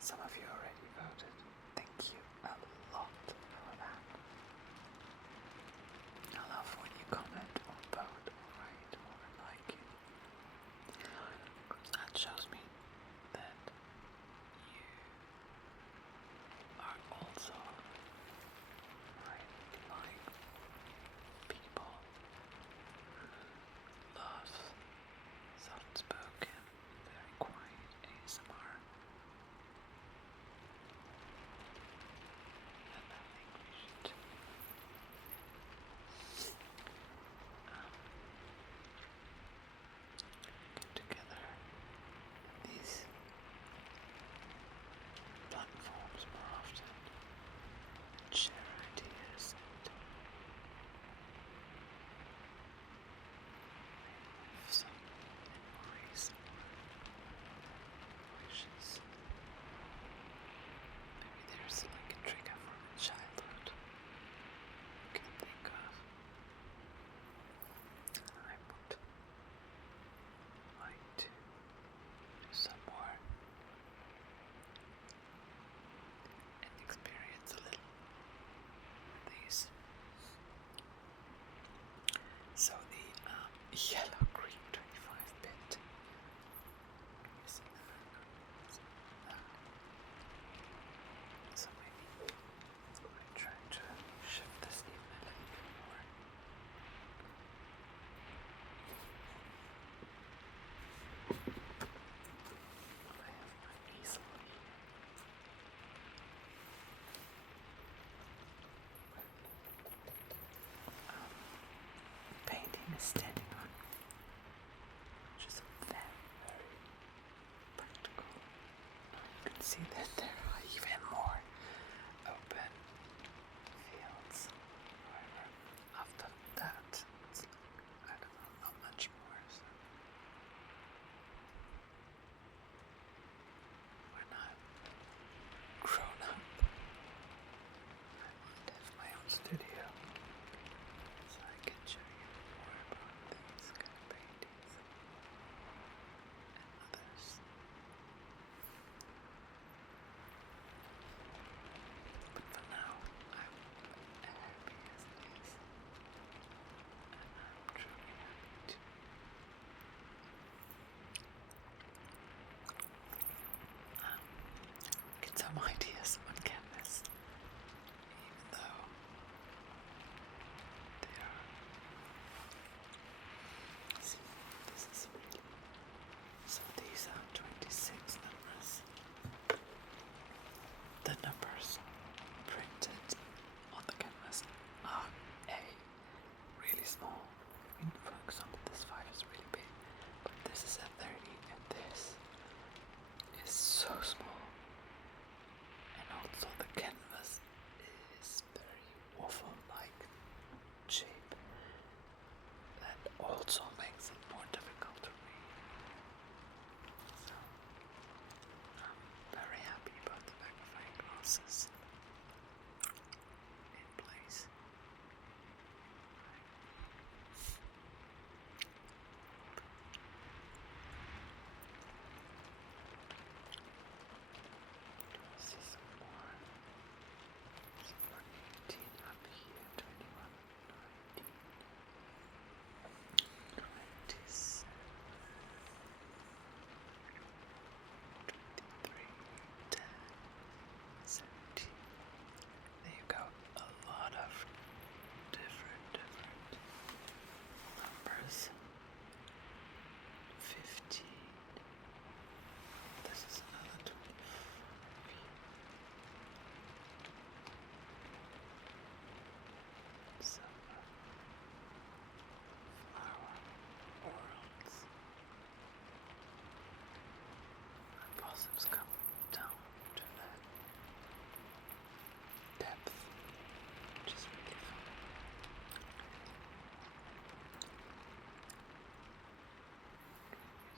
Some of you already voted. Thank you a lot for that. I love when you comment or vote or write or like it, because that shows me that you are also like people who love soft-spoken, very quiet ASMR. And I think we should get together these platforms more often and share ideas and have some memories or wishes. Maybe there's like a trigger from childhood you can think of. I would like to do some more and experience a little of these. So the yellow green 25-bit is so maybe I try to shift this even a little bit more. I have my easel here. Painting is standing on small. I mean, for example, this 5 is really big, but this is a 30, and this is so small. And also the canvas is very waffle-like shape. That also makes it more difficult to read. So I'm very happy about the magnifying glasses in place. See some more. Some more 18 up here, 21, 19, 27, 23, 10, 17. There you go. A lot of different numbers. 15. This is another 25. Some flower worlds. My blossoms come down to that depth, which is really fun.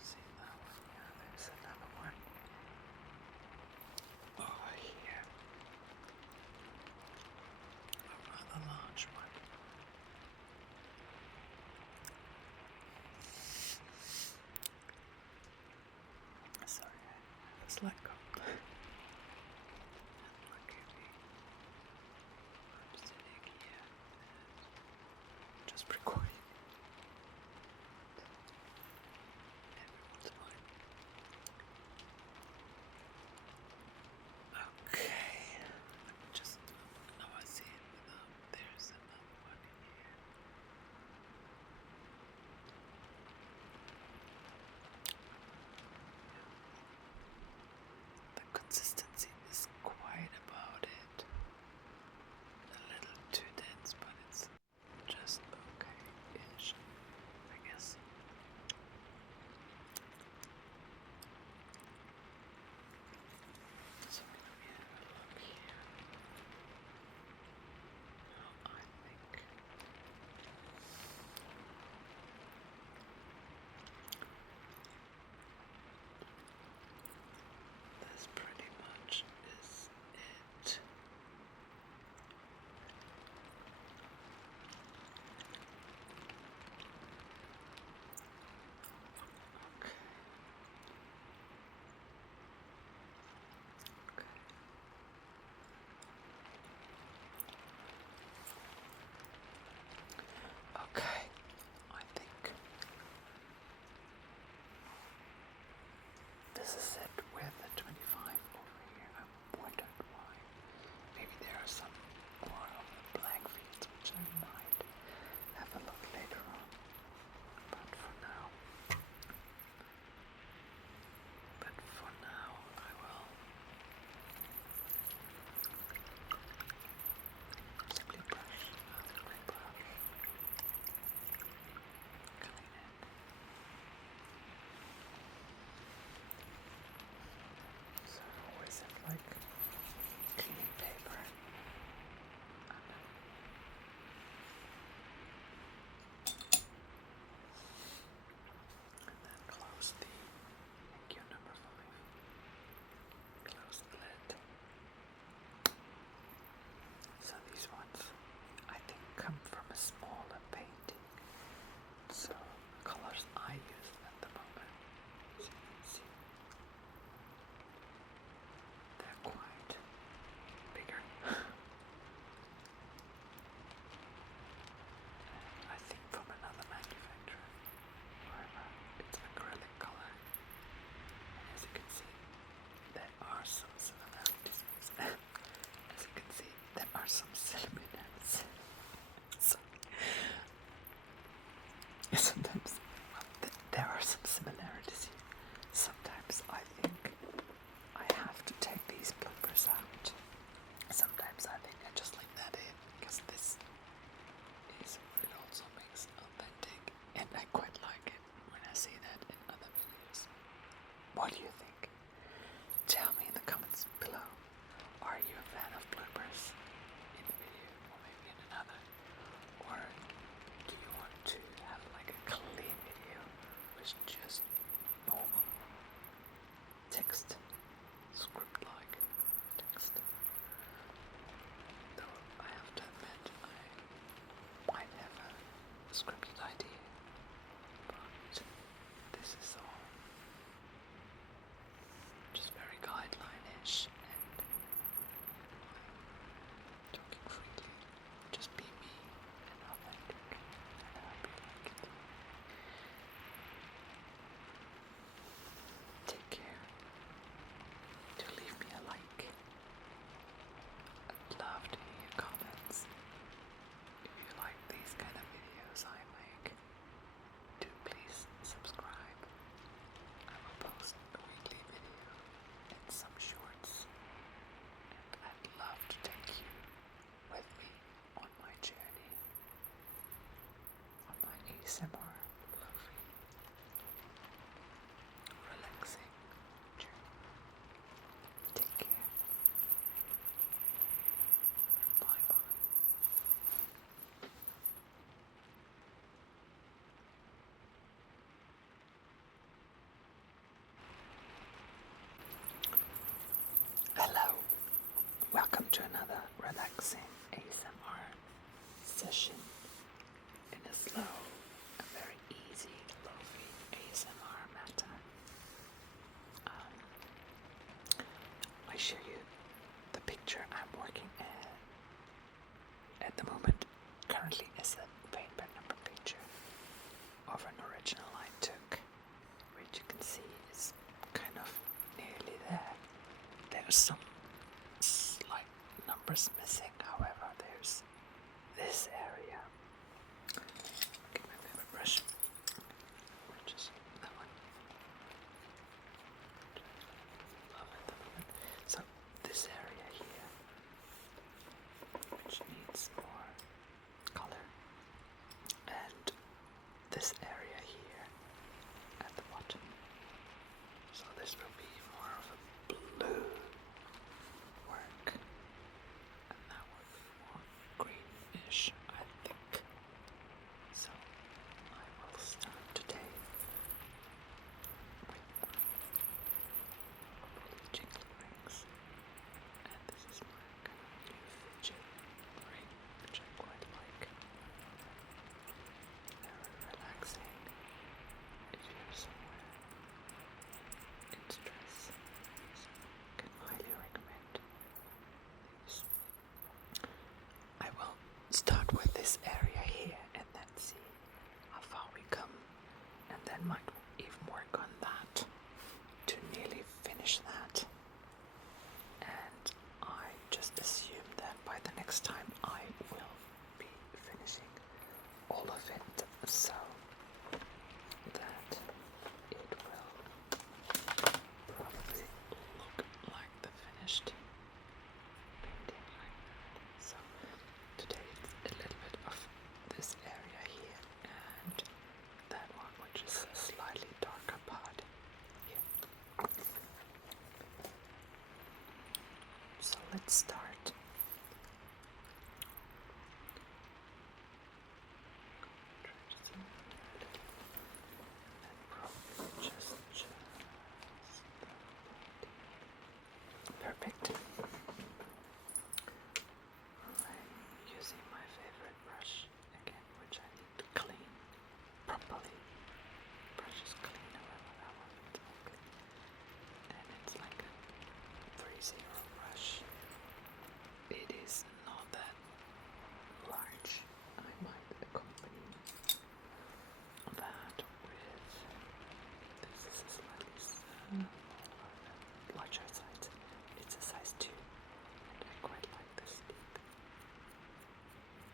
See that one? Yeah, there's another one over here. A rather large one. Sorry, it's like look at me. I'm sitting here and just recording. Everyone's fine. Okay. Let me just now I see it without. There's another one here. The consistency is quite about it. A little too dense, but it's just okay-ish, I guess. So let me have a look here. Now I think this pretty much is it. Okay. Okay, I think this is it with the 25 over here. I wondered why. Maybe there are some more of the black fields, which I might have a look later on. But for now, I will simply brush my brush, clean it. So I always have like clean paper and then close the thank you number 5. Close the lid. So these ones I think come from a smaller painting. So the colors I use at the moment, as you can see, they're quite bigger. I think from another manufacturer. However, it's acrylic color. And as you can see, there are some similarities. As you can see, there are some similarities. Sometimes there are some similarities here. Sometimes I think I have to take these bloopers out. Sometimes I think I just leave that in because this is what it also makes ASMR, fluffy, relaxing journey. Take care. Bye bye. Hello, welcome to another relaxing ASMR session in a slow and very easy, lofi ASMR matter. I show you the picture I'm working at the moment. Currently is a paint by number picture of an original I took, which you can see is kind of nearly there. There's some slight numbers missing, however, there's this area. Get my favorite brush, which is that one. Love it, the moment. So this area here, which needs more color, and this area here at the bottom. So this will be more of a blue work, and that would be more greenish, I think. So I will start today with jiggly rings, and this is my kind of new fidget ring, which I quite like. Very relaxing if you're somewhere in stress. So can highly recommend these. I will start with this area here and then see how far we come, and then might even work on that to nearly finish that. And I just assume that by the next time I will be finishing all of it, so that it will probably look like the finished painting like that. So today it's a little bit of this area here and that one, which is a slightly darker part here. So let's start. And probably just perfect. I'm using my favorite brush again, which I need to clean properly. Brush is clean, however, that one is not clean. And it's like a 3-0 brush. It is not that large. I might accompany that with this is a slightly larger size. It's a size 2, and I quite like this deep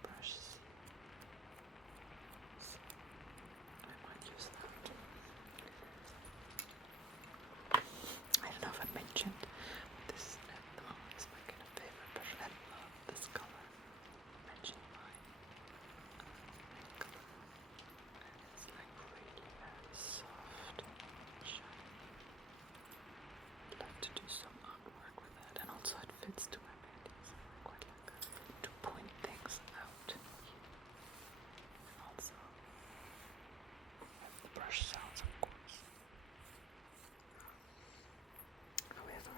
brush. So I might use that. I don't know if I mentioned this at the moment is my kind of favorite brush. I love this color. Matching my color. And it's like really very soft and shiny. I'd love to do some artwork with that, and also it fits to my paintings. I quite like that. To point things out here. And also the brush sounds, of course. However,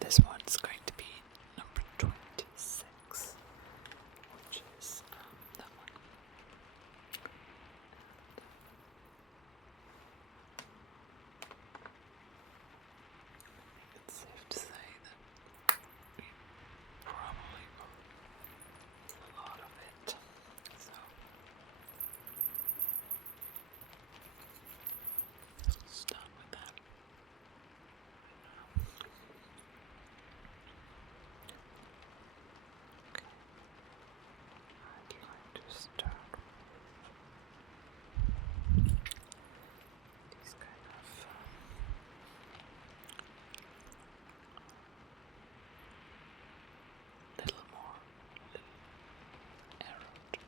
this one's going to be number 26, which is that one. It's safe to say that we probably will do a lot of it. So let's start with that. Okay. I'd like to start with these kind of little more arrowed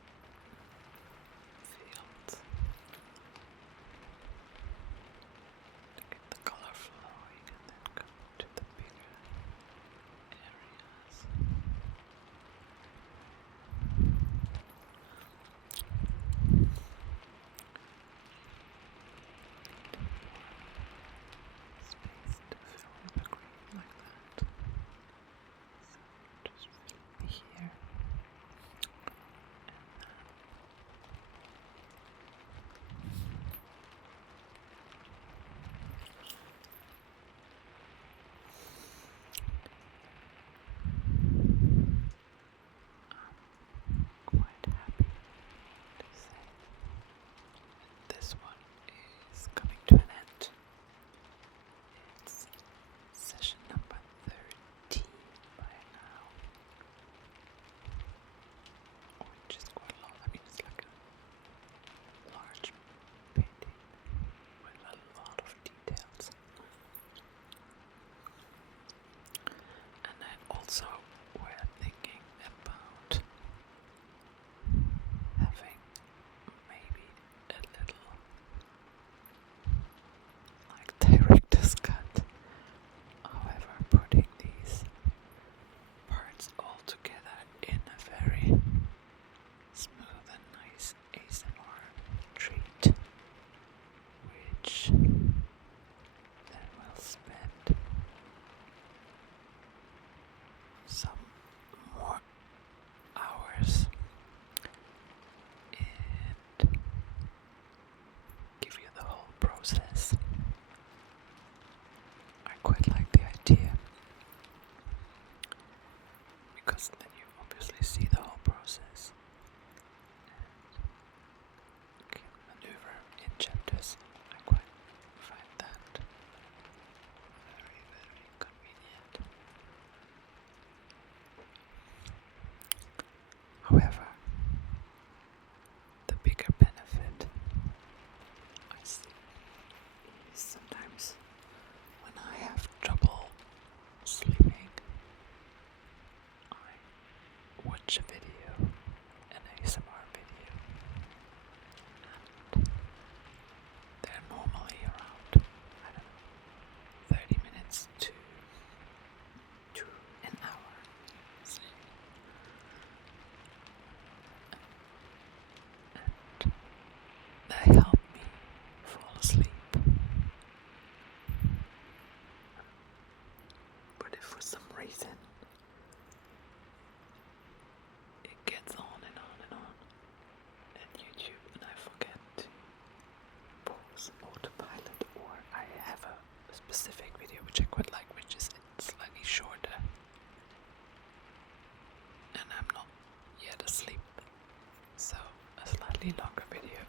slightly longer video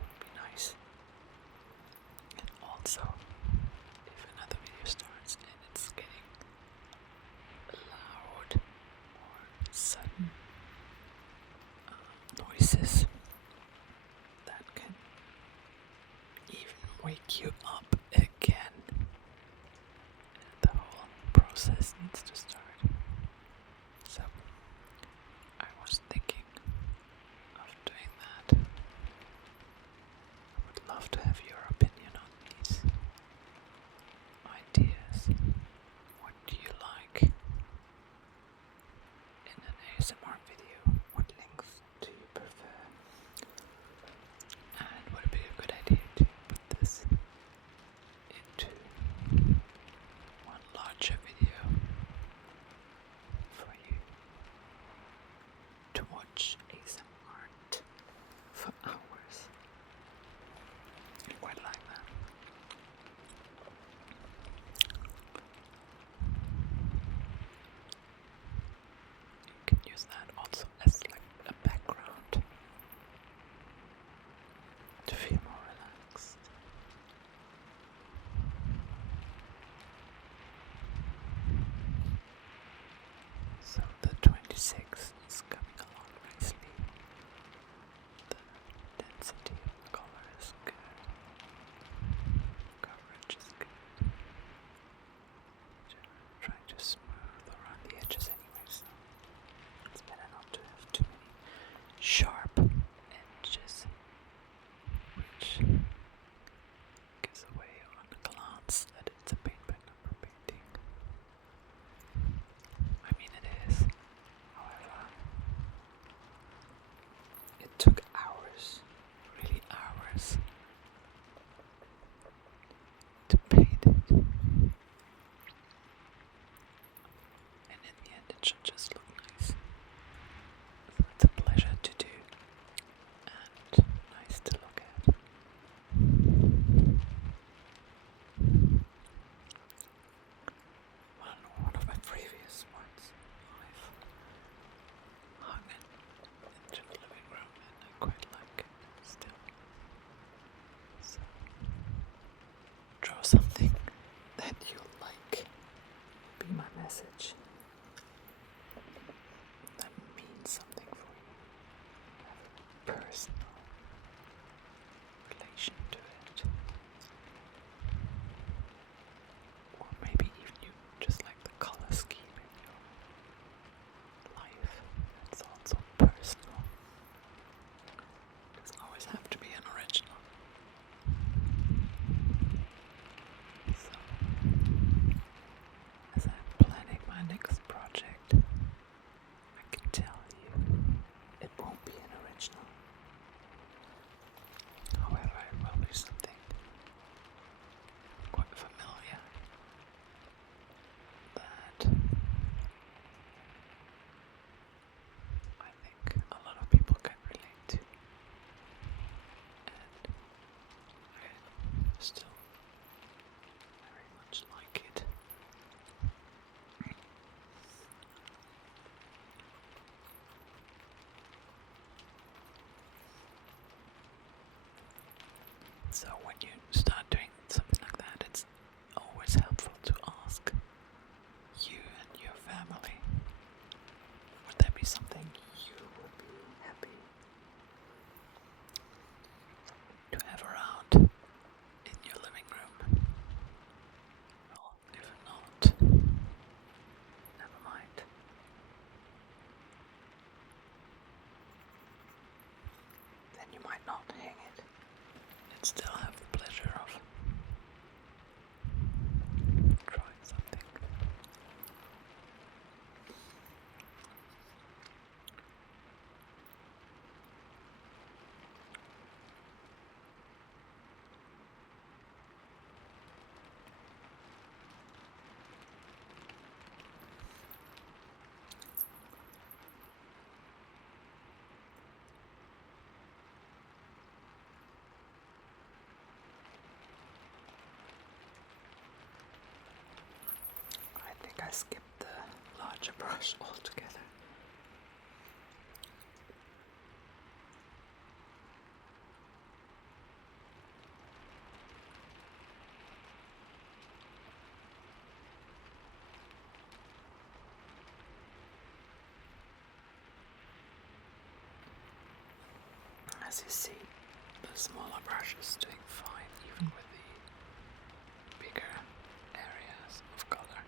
would be nice. And also, if another video starts and it's getting loud or sudden noises that can even wake you up again, the whole process needs to start. So I was thinking of doing that. I would love to have your opinion on these ideas. What do you like in an ASMR video? What length do you prefer? And would it be a good idea to put this into one larger video for you to watch ASMR for hours? I quite like that. You can use that also as like a background to feel more relaxed. So the 26 is coming along nicely. The density of color is good. Coverage is good. Try to smooth around the edges anyway, so it's better not to have too many sharp edges, which gives away on a glance that it's a paint by number painting. I mean it is, however, it took hours, really hours, to paint it. And in the end it should just look nice. So it's a pleasure to do and nice to look at. One of my previous ones, I've hung it into the living room and I quite like it still. So, draw something that you like. Be my message. That means something for you. Have a personal relation to it. Or maybe even you just like the color scheme in your life. That's also personal. It doesn't always have to be an original. So, as I'm planning my next project, I can tell you it won't be an original. However, it will be something quite familiar that I think a lot of people can relate to. And I still very much like it. So when you start doing something like that, it's always helpful to ask you and your family, would there be something you would be happy to have around in your living room? Well, if not, never mind. Then you might not hang it and still have the pleasure of trying something. I think I skipped the larger brush altogether. As you see, the smaller brush is doing fine even with the bigger areas of color.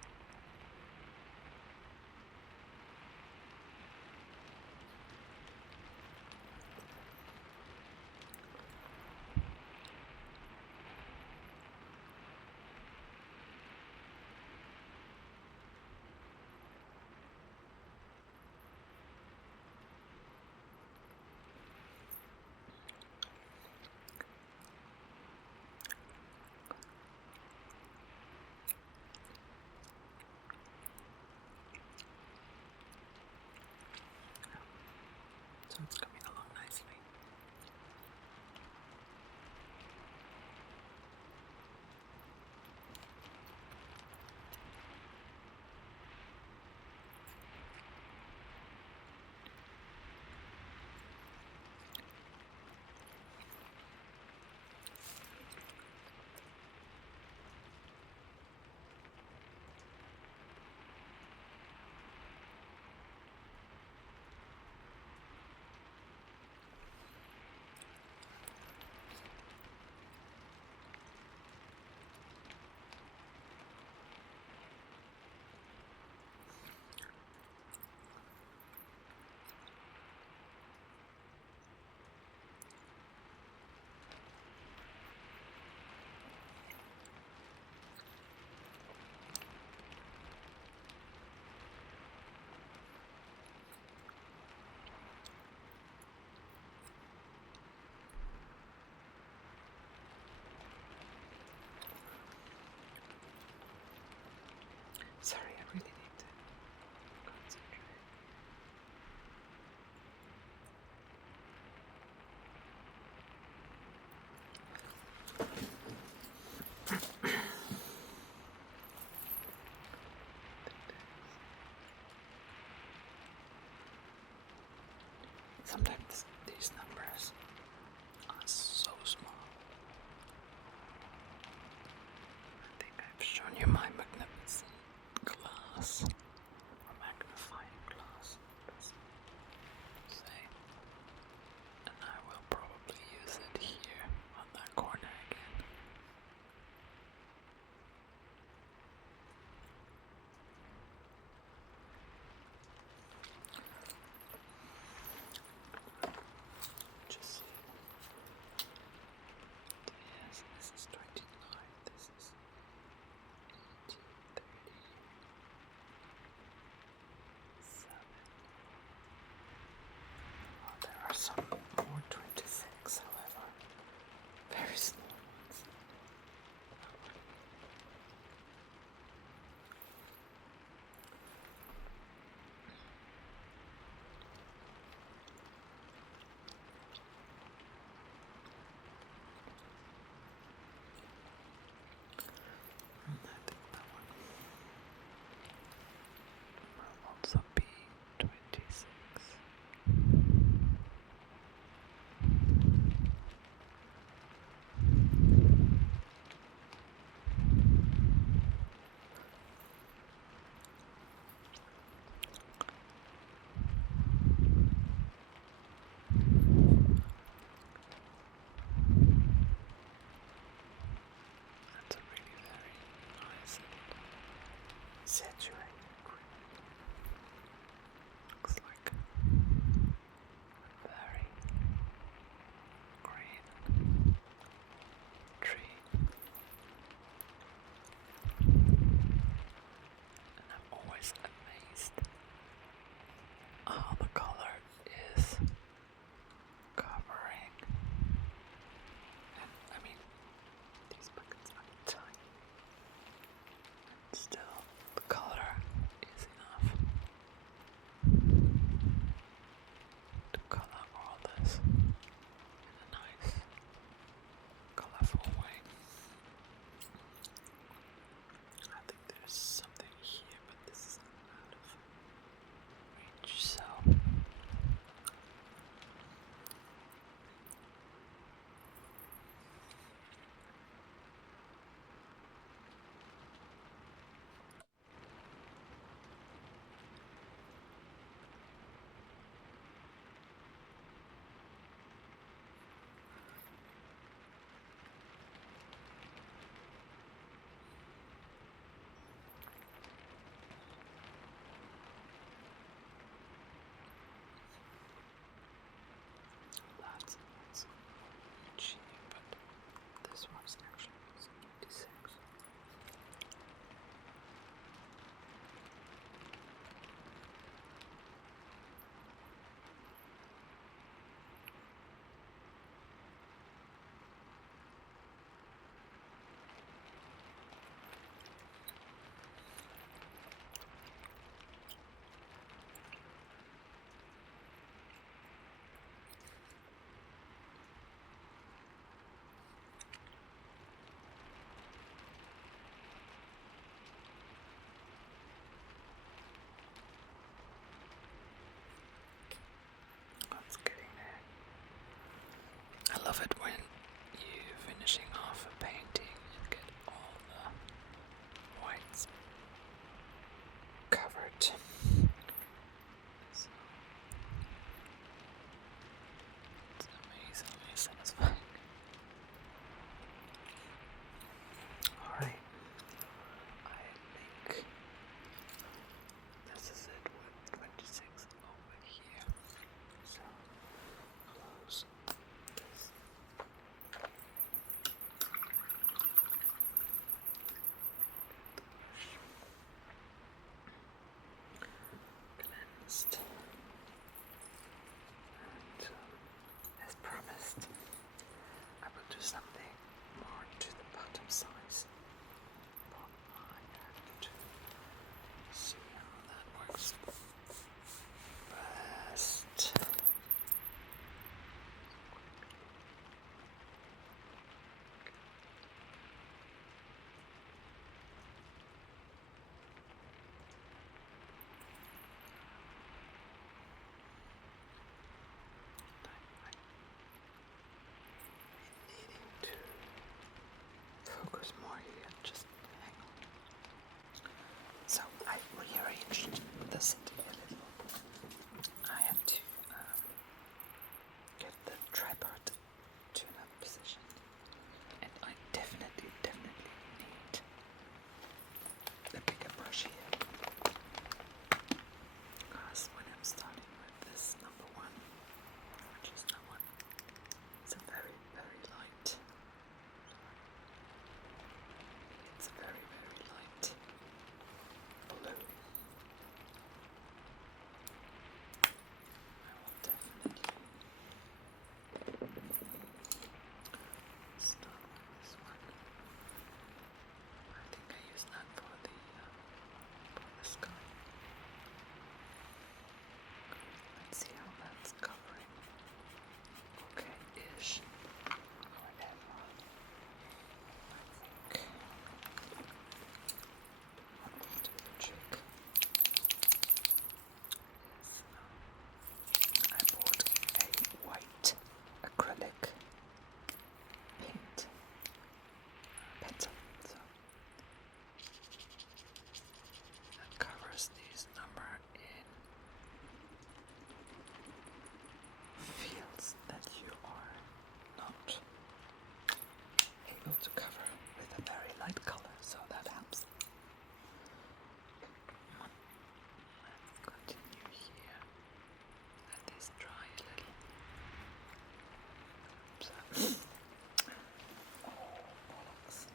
bollocks.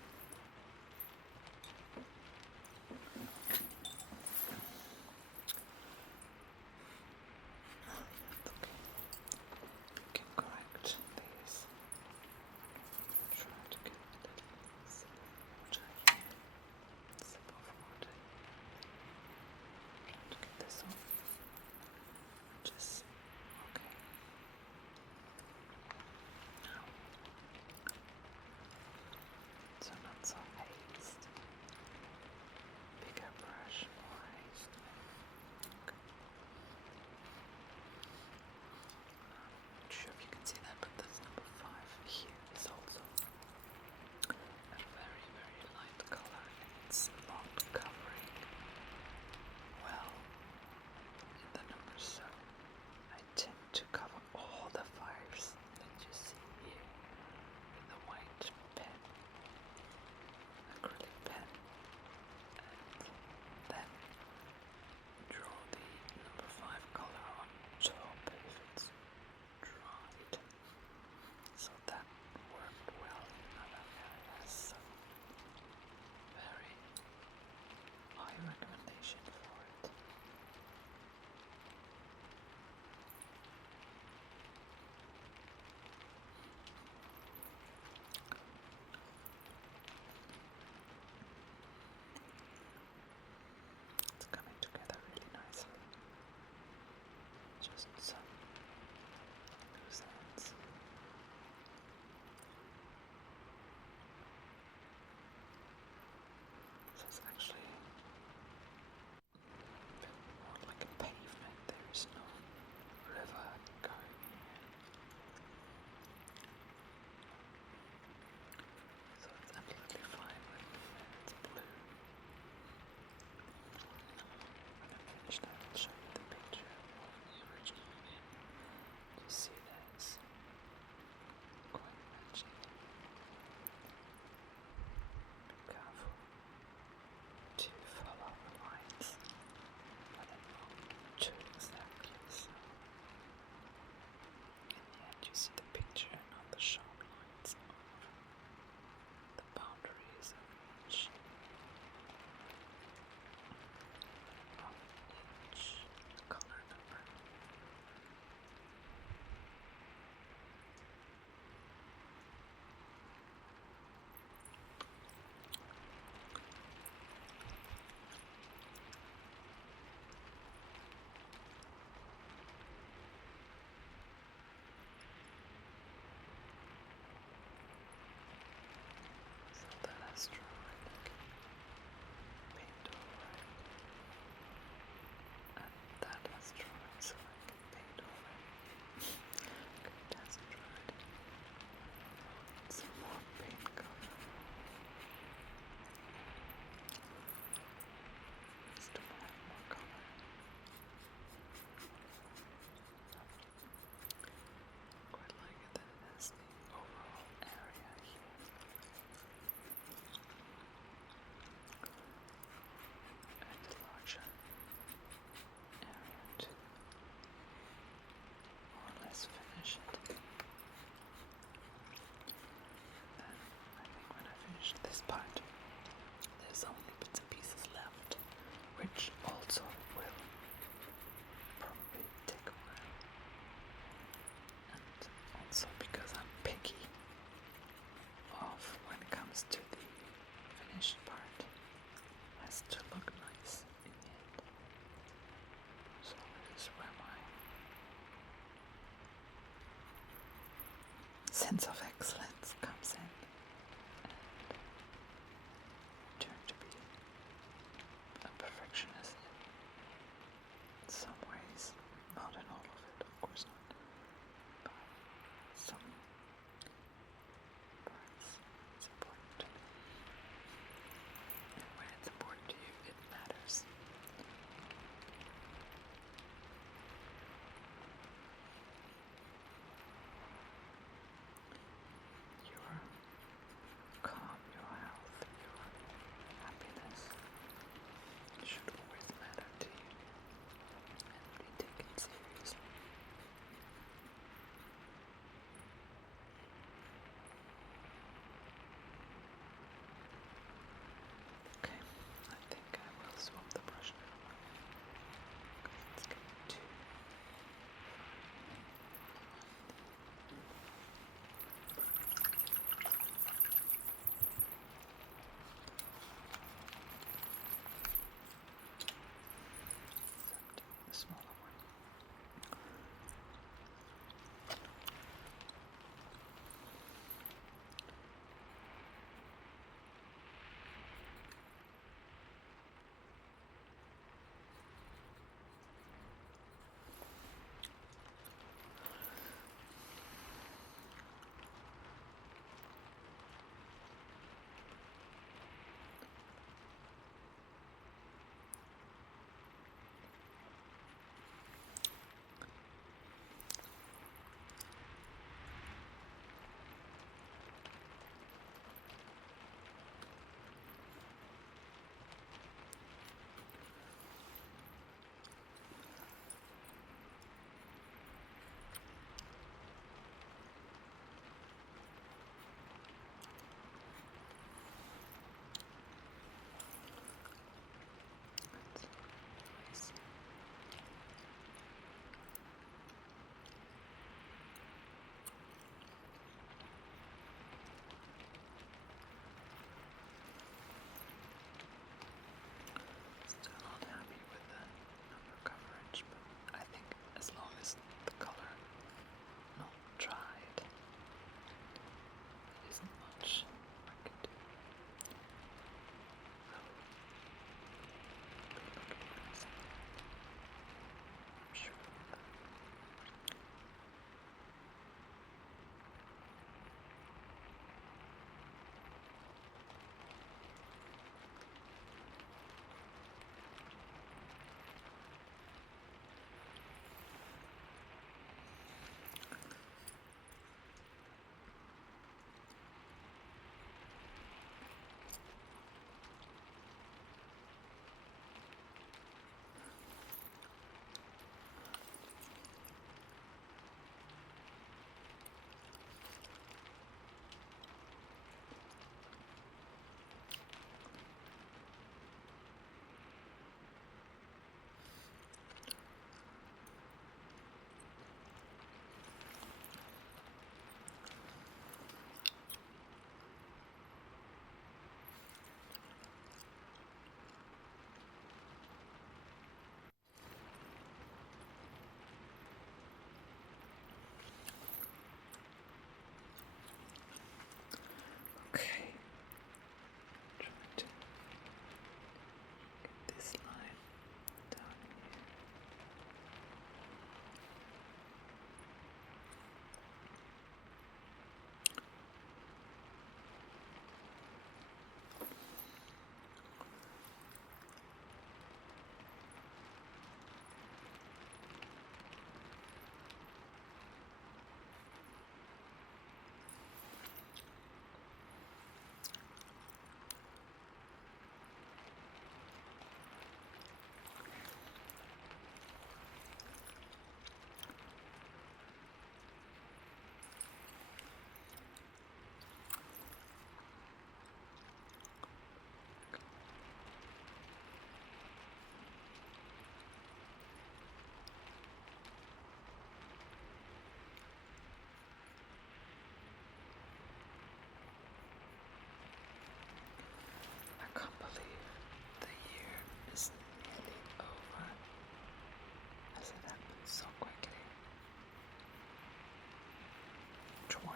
We can correct these. Try to get a little sip of water. Try to get this on. Just okay. Now, so not so hazed. Bigger brush, more hazed. Okay. Not sure if you can see that, but that's number 5 here is also a very, very light color. It's not covering well in the numbers, so I tend to cover all the fires that you see here with a white pen, acrylic pen, and then draw the number 5 color on top if it's dried. So that worked well in other areas, so very high recommendation for it. It's coming together really nicely. Just some loose ends. So it's actually a bit more like a pavement. There is no river going here. So it's absolutely fine when it's blue. When I'm finished, I will show you the picture of the original again. You see that it's quite matching. Be careful to follow the lines, but then not too exactly. So in the end, you see the picture and not the sharp lines of the boundaries of each color number. So that has dried, I can paint over it, and that has dried, so I can paint over it. Okay, it hasn't dried. Some more paint color. Needs to add more color. Quite like it that it has the overall area here. And a larger area to more or less finish it. Then I think when I finish this part, there's only bits and pieces left, which also will probably take a while. And also because I'm picky of when it comes to the finished part, has to look nice in the end. So this is where my sense of excellence comes in, and turn to be a perfectionist in some ways, not in all of it, of course not, but some parts it's important to me. And when it's important to you, it matters.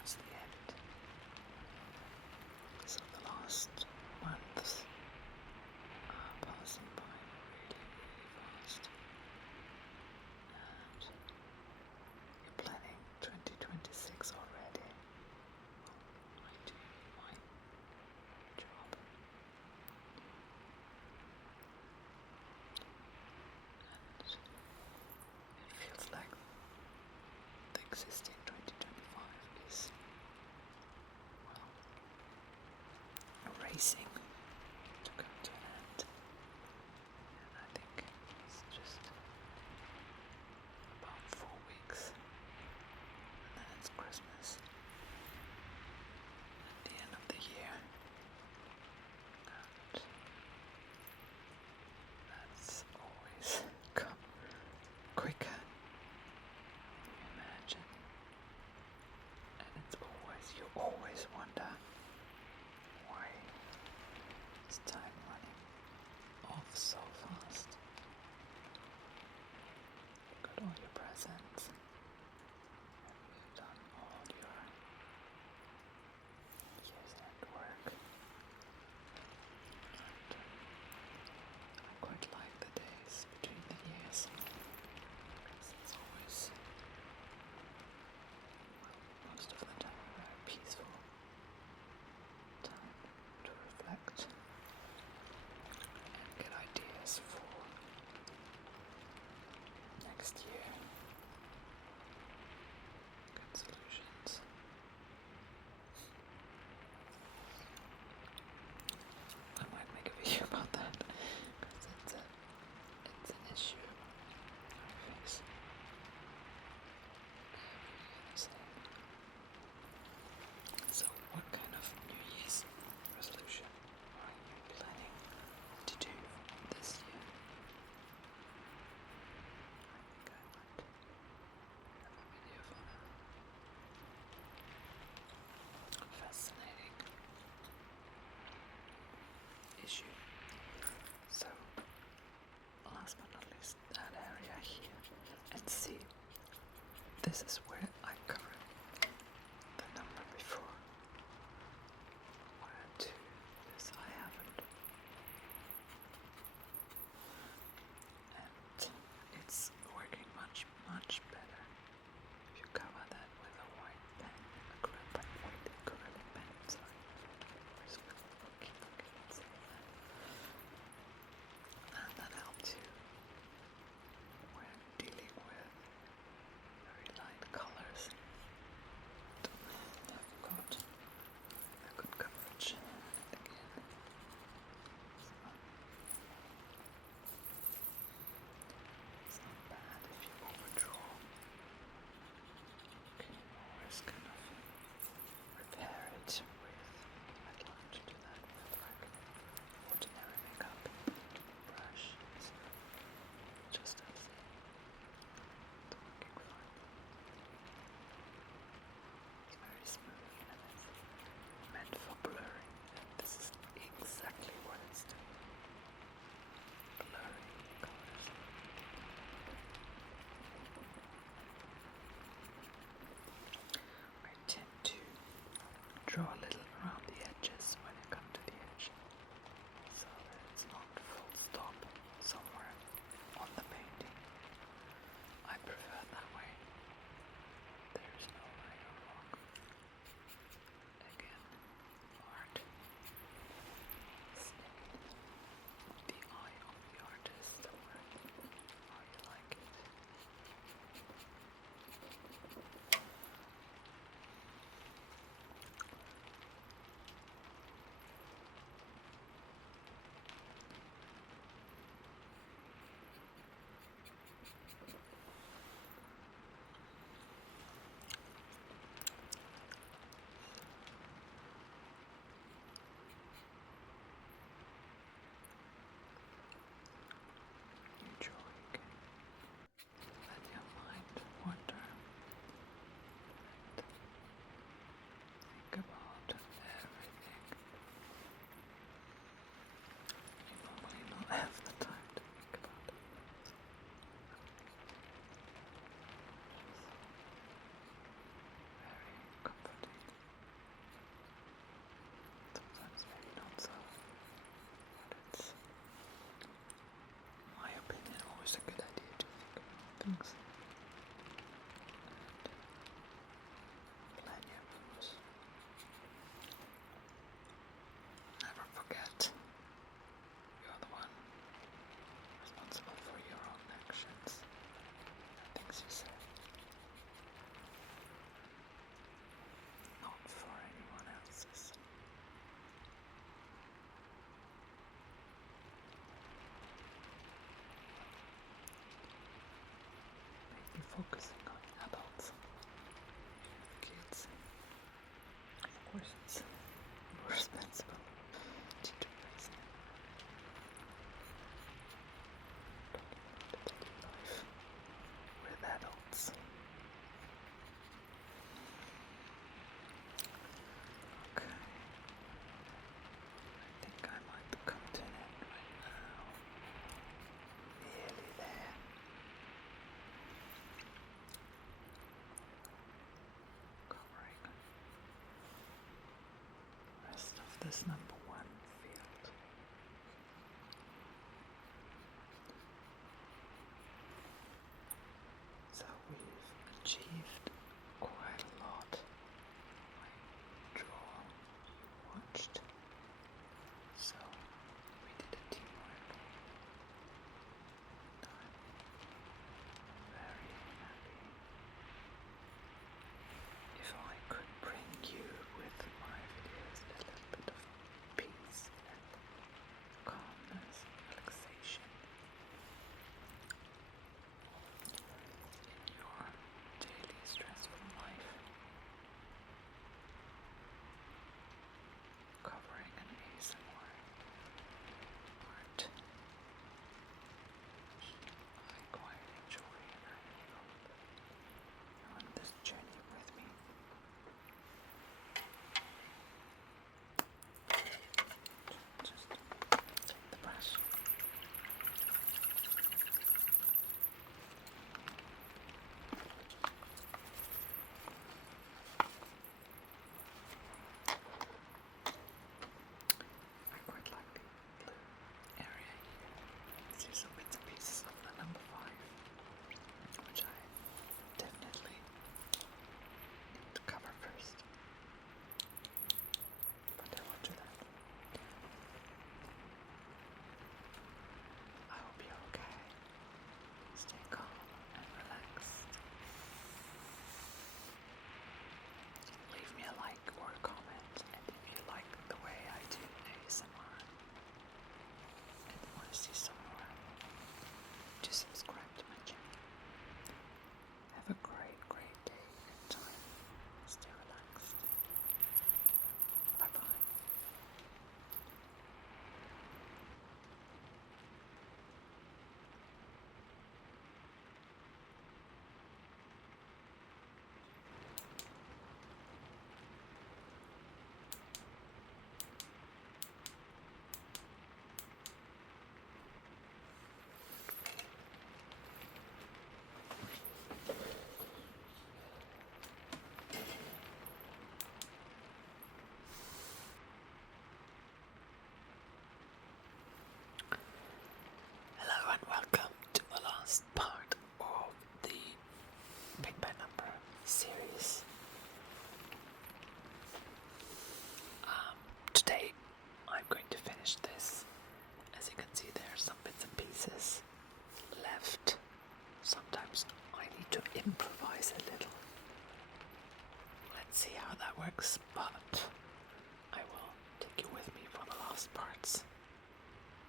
towards the end. So the last months are passing by really, really fast. And you're planning 2026 already. Well, I do my job. And it feels like the existing 2025 is, well, racing to come to an end. And I think it's just about 4 weeks, and then it's Christmas at the end of the year, and that's always come quicker than you imagine, and it's always, you always wonder why is time running off so fast. You've got all your presents, and you've done all your year's end work, and I quite like the days between the years, because it's always, well, most of the time, a very peaceful time to reflect and get ideas for next year, good solutions. I might make a video about that, because it's an issue I face every other day. So what kind of New Year's resolution are you planning to do this year? I think I might have a video for that. Fascinating issue. So, last but not least, that area here, and see, this is where I covered the number before. 1 and 2, this I haven't. And it's working much, much better if you cover that with a white pen, white acrylic pen, sorry. Keep forgetting to say that. And that helps you when dealing with very light colors this number 1 field. So we've achieved quite a lot. I draw, watched. So we did a teamwork. I'm very happy. If I could bring you with my videos a little bit of peace and calmness, relaxation in your daily stressful life, covering an ASMR art, I quite enjoy, and I hope you're on this journey with me. Just take the brush. I quite like the blue area here. See some bits and pieces of the number 5, which I definitely need to cover first. But I will do that. I hope you're okay. Stay calm and relaxed. Leave me a like or a comment, and if you like the way I do ASMR and want to see some more, do subscribe to my channel. Have a great, great day and time. Stay relaxed. Bye bye. Hello and welcome to the last part of the Pick by Number series. Today I'm going to finish this. As you can see, there are some bits and pieces left. Sometimes I need to improvise a little. Let's see how that works, but I will take you with me for the last parts.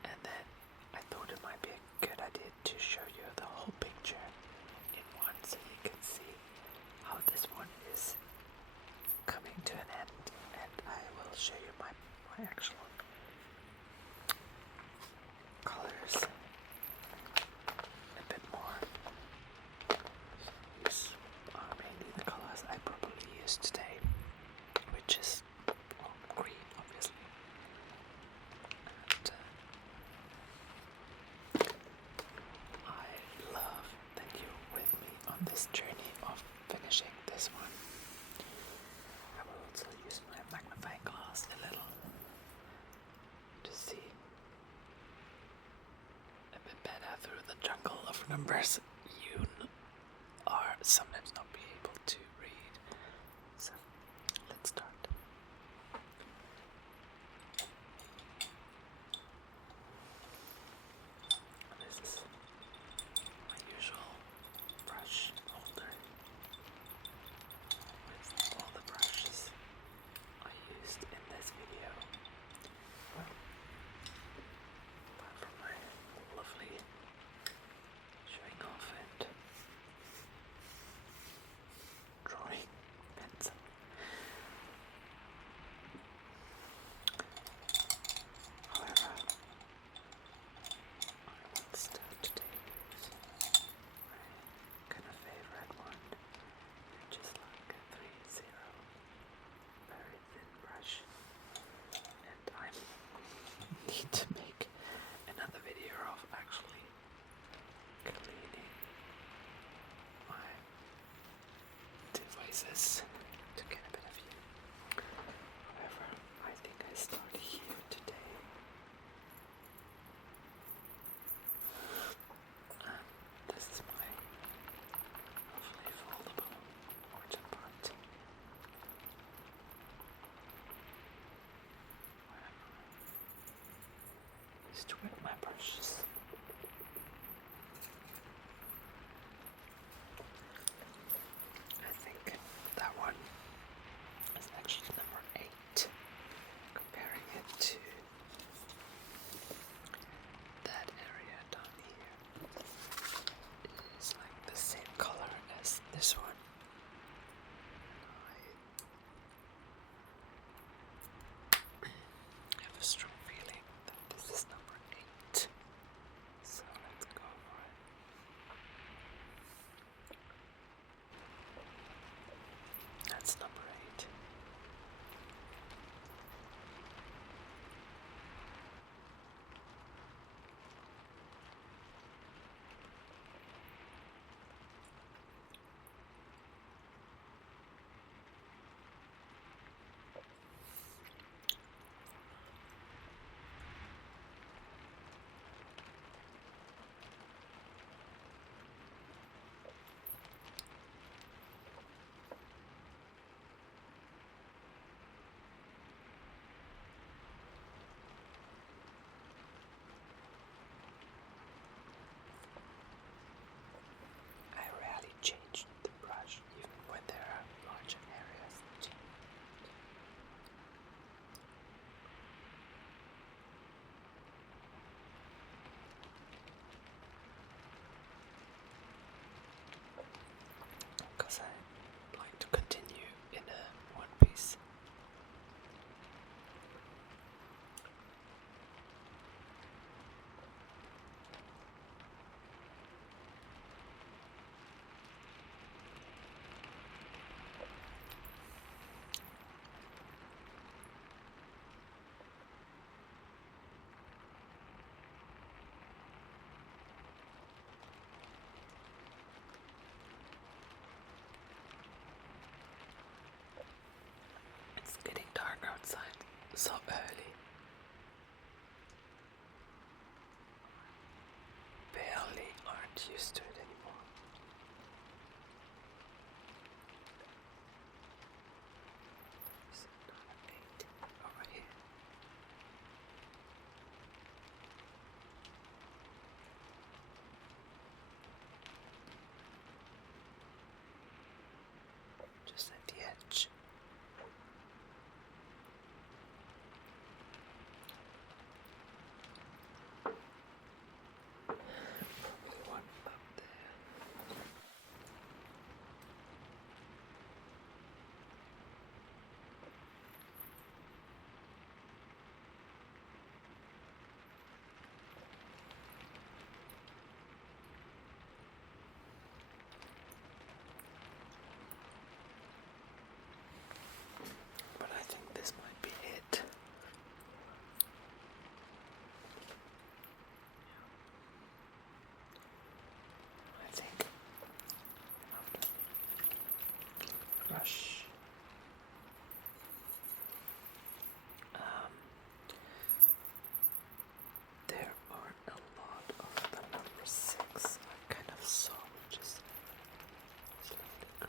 And then I thought it might be a good idea to show you the whole picture in one so you can see how this one is coming to an end, and I will show you my actual colors a bit more. These are mainly the colors I probably use today, which is green, obviously. And I love that you're with me on this journey of finishing this one. I will also use my magnifying glass a little to see a bit better through the jungle of numbers you are sometimes not be able to read. So let's start. This is my usual brush holder with all the brushes I used in this video. Well, apart from my lovely showing off and to wet my brushes. I think that one is actually number 8. Comparing it to that area down here is like the same color as this one. I have a strong feeling that this is number 8. So let's go for it. That's number 8. I rarely change the brush even when there are larger areas. Because I like to continue in a one piece. It's getting dark outside so early. Barely aren't used to it anymore. So number 8 over here. Just at the edge. Probably one up there. But I think this might be it. I think after brush, there aren't a lot of the number 6. I kind of saw, which is slightly gray.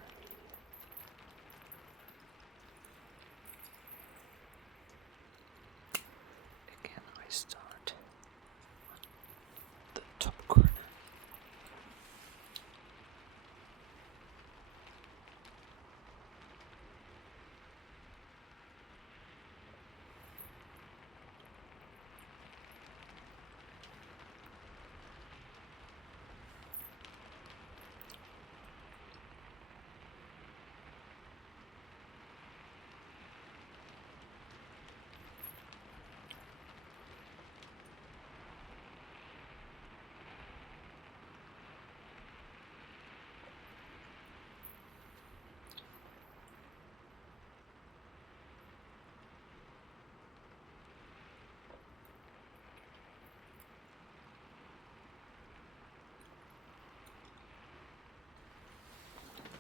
Again, I start on the top corner.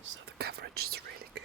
So the coverage is really good.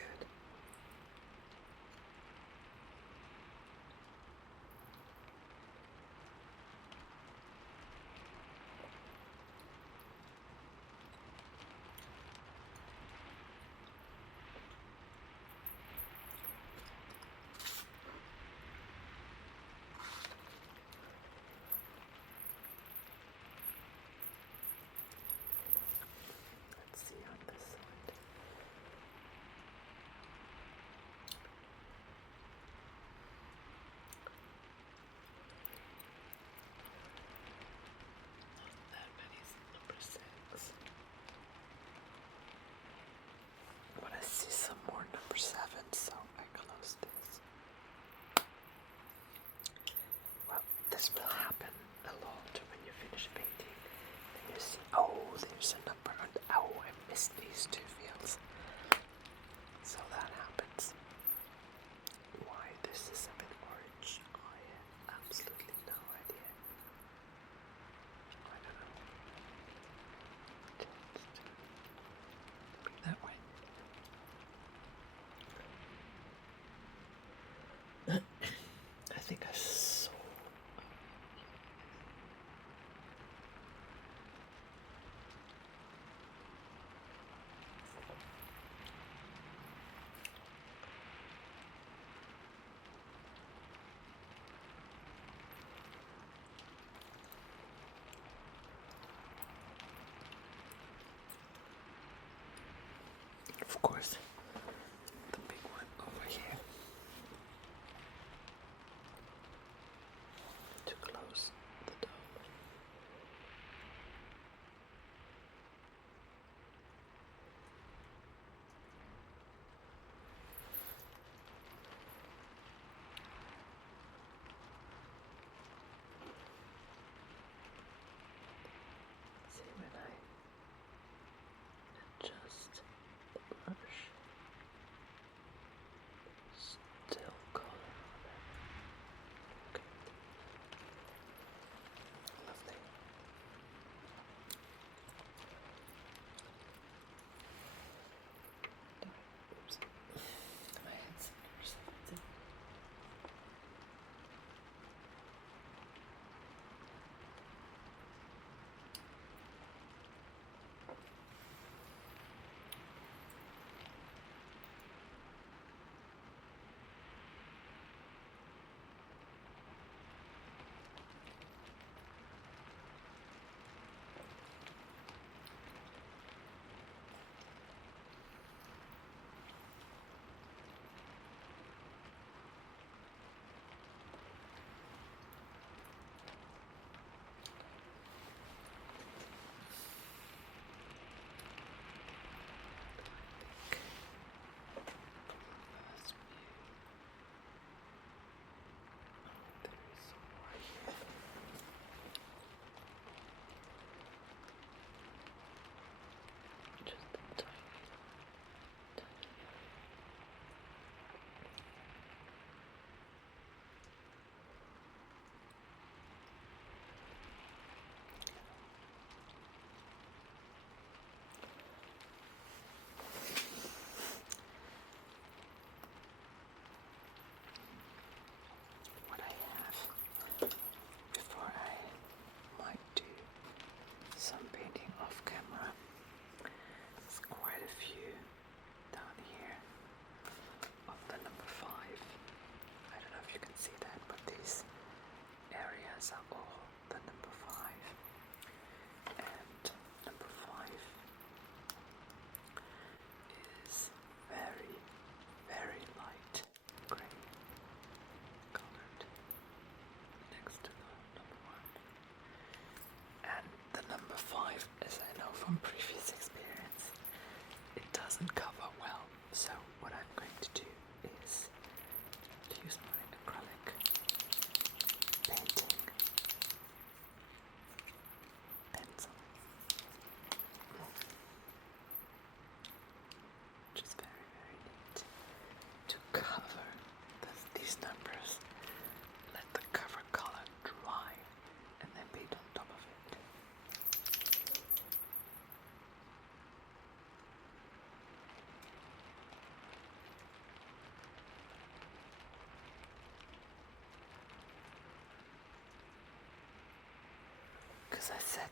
as I said,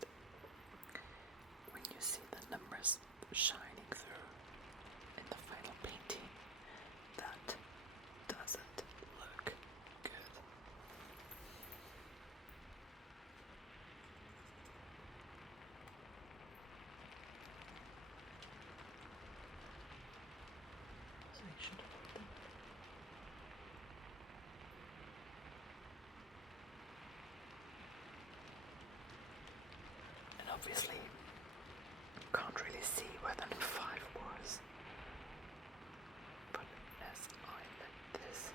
when you see the numbers shining through in the final painting, that doesn't look good. So I should avoid them. And obviously, can't really see where the number 5 was. But as I let this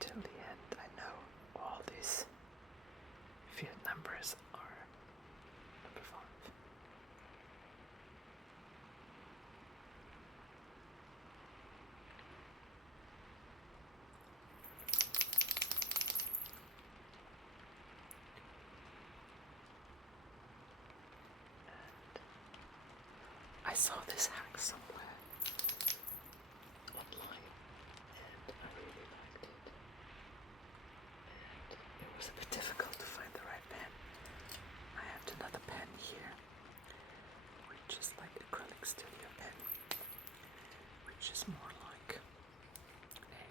till the end, I know all these few numbers are number 5. I saw this hack somewhere online and I really liked it. And it was a bit difficult to find the right pen. I have another pen here, which is like acrylic studio pen, which is more like a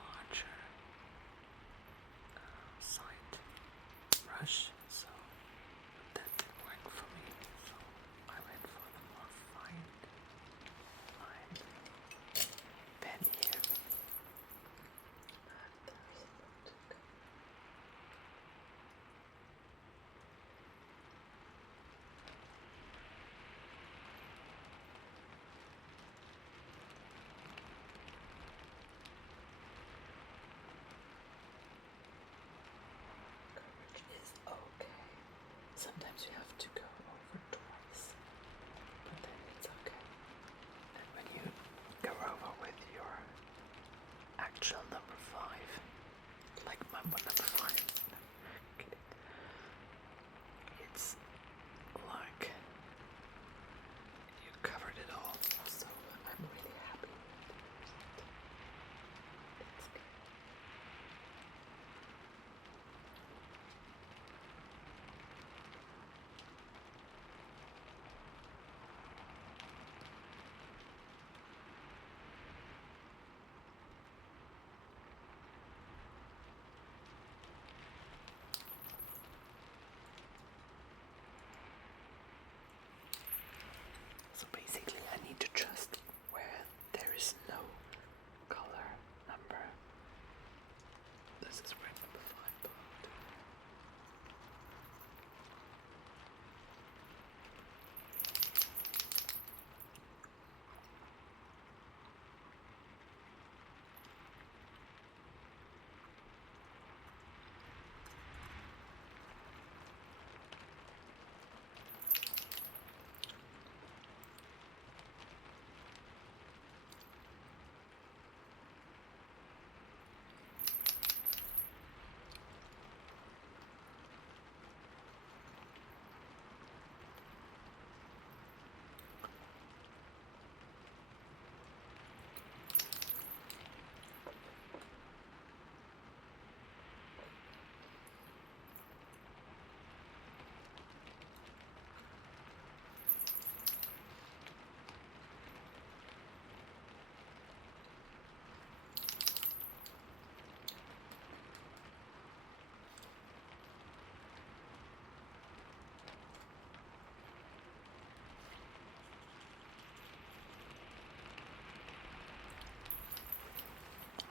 larger side brush. So that didn't work for me, so I went for the more fine line pen here. Coverage is okay. Sometimes you have to go over twice, but then it's okay. And when you go over with your actual number 5, like Mambo number 5, no, kidding. It's like you covered it all, so I'm really happy with the result. It's good. So basically I need to trust where there is no color number. This is where number 5 belonged.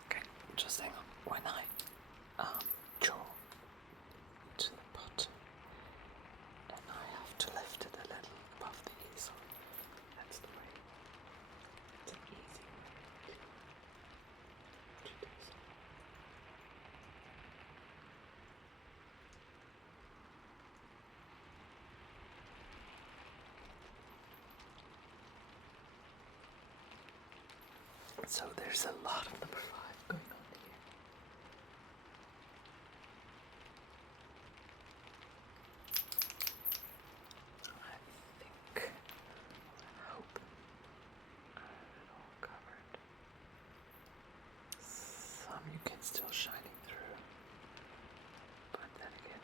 Okay, just hang on. When I draw to the bottom, and I have to lift it a little above the easel. That's the way. It's an easy way to do so. So there's a lot of number 5 going on here. I think, I hope I have it all covered. Some you can still shining through, but then again,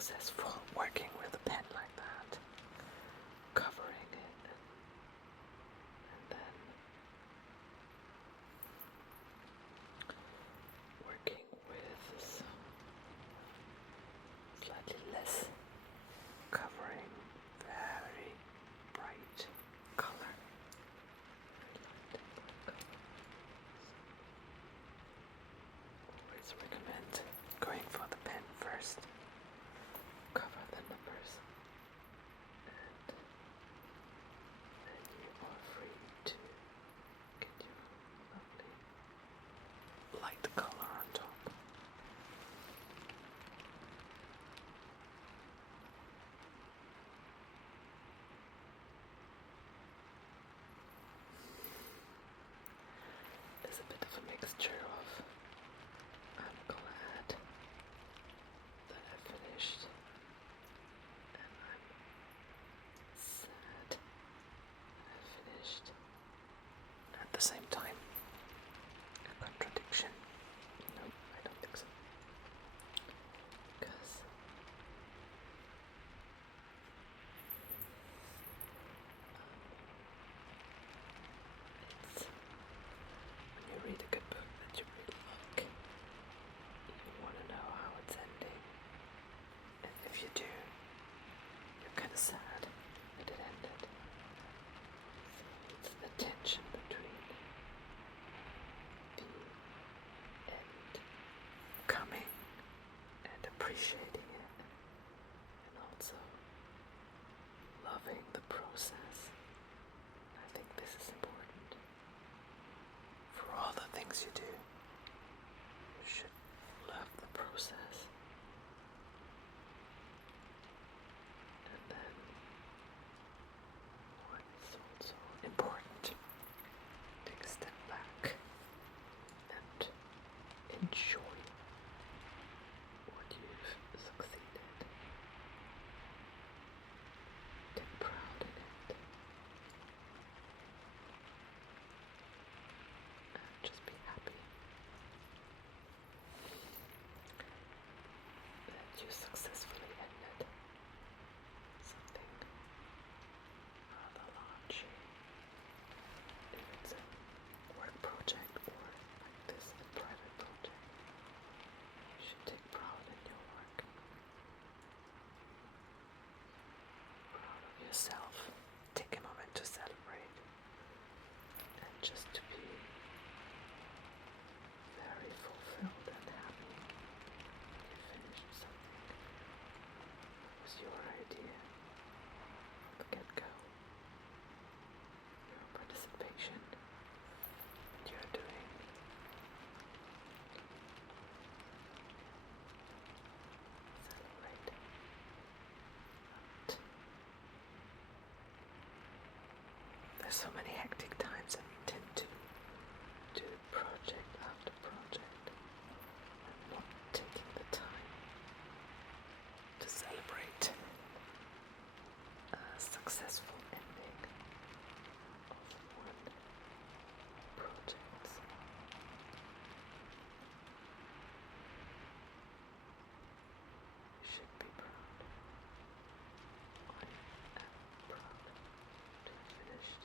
successful working with a pen like that, covering it, and then working with some slightly less covering, very bright color. Always recommend going for the pen first. Cover the numbers, and then you are free to get your lovely light color on top. There's a bit of a mixture of I'm glad that I finished, and I'm sad I finished. At the same time, a contradiction. No, I don't think so. Because it's when you read a good book that you really like, you want to know how it's ending. And if you do, you're kind of sad that it ended. So it's the tension between the end coming and appreciating it, and also loving the process. I think this is important. For all the things you do, you should love the process. And then what is also important, take a step back and enjoy what you've succeeded. Take pride in it. And just be happy that you successfully ended something rather large. If it's a work project or like this, a private project, you should take pride in your work. Proud of yourself. Take a moment to celebrate and just to be very fulfilled and happy when you finished something that was your idea from the get-go. Your participation, what you're doing. Celebrate. But there's so many hectic times and we tend to do project after project and not taking the time to celebrate a successful ending of one project. You should be proud. I am proud to have finished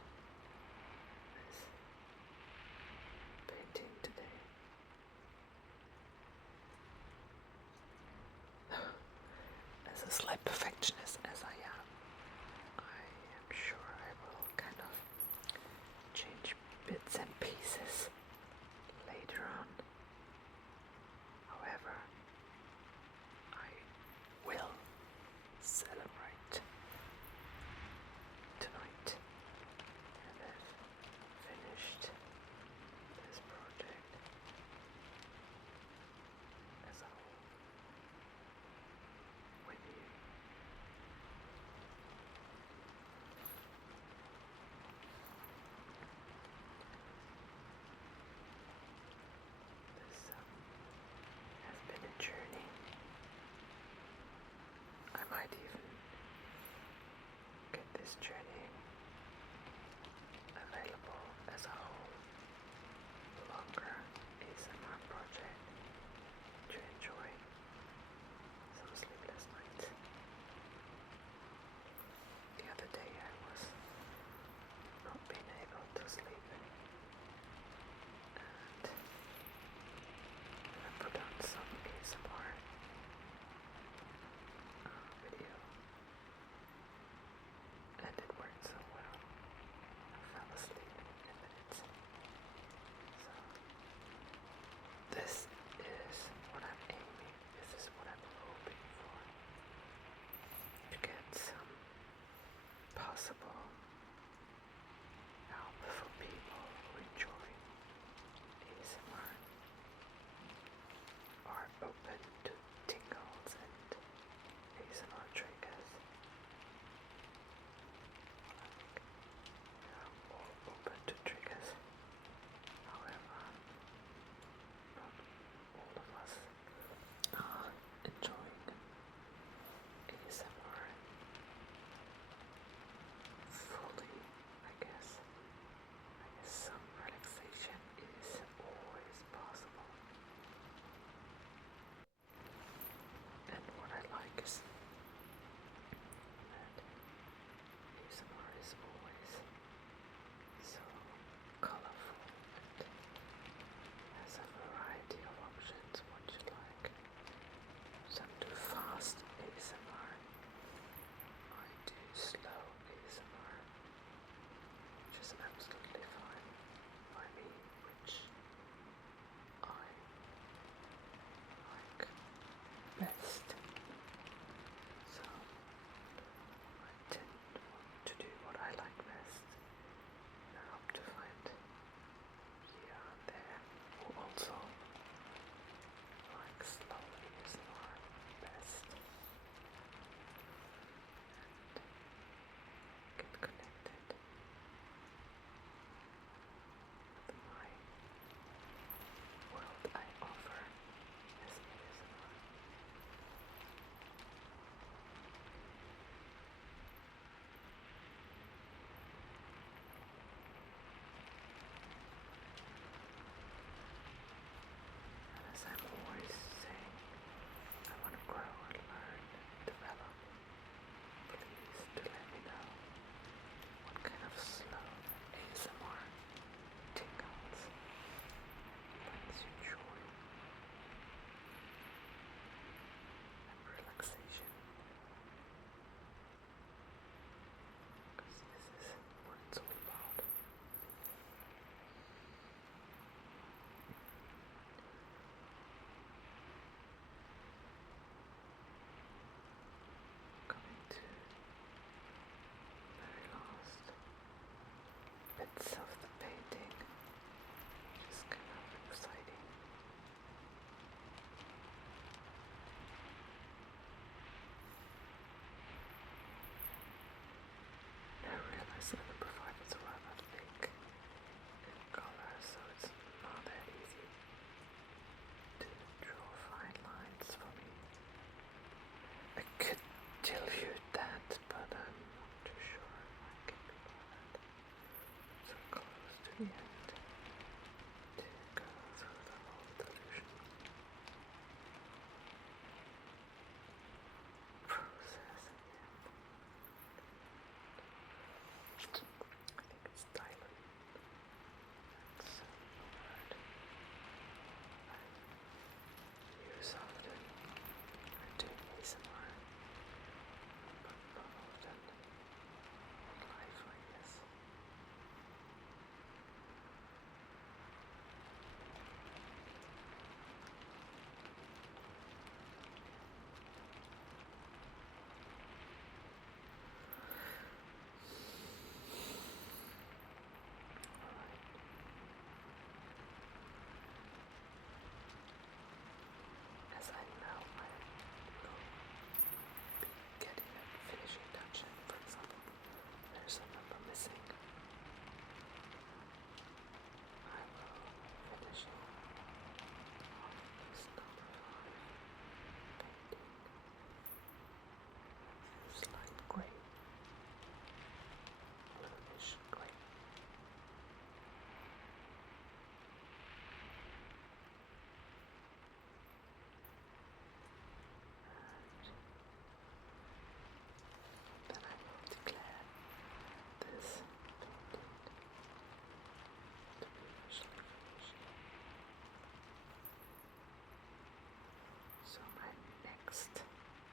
last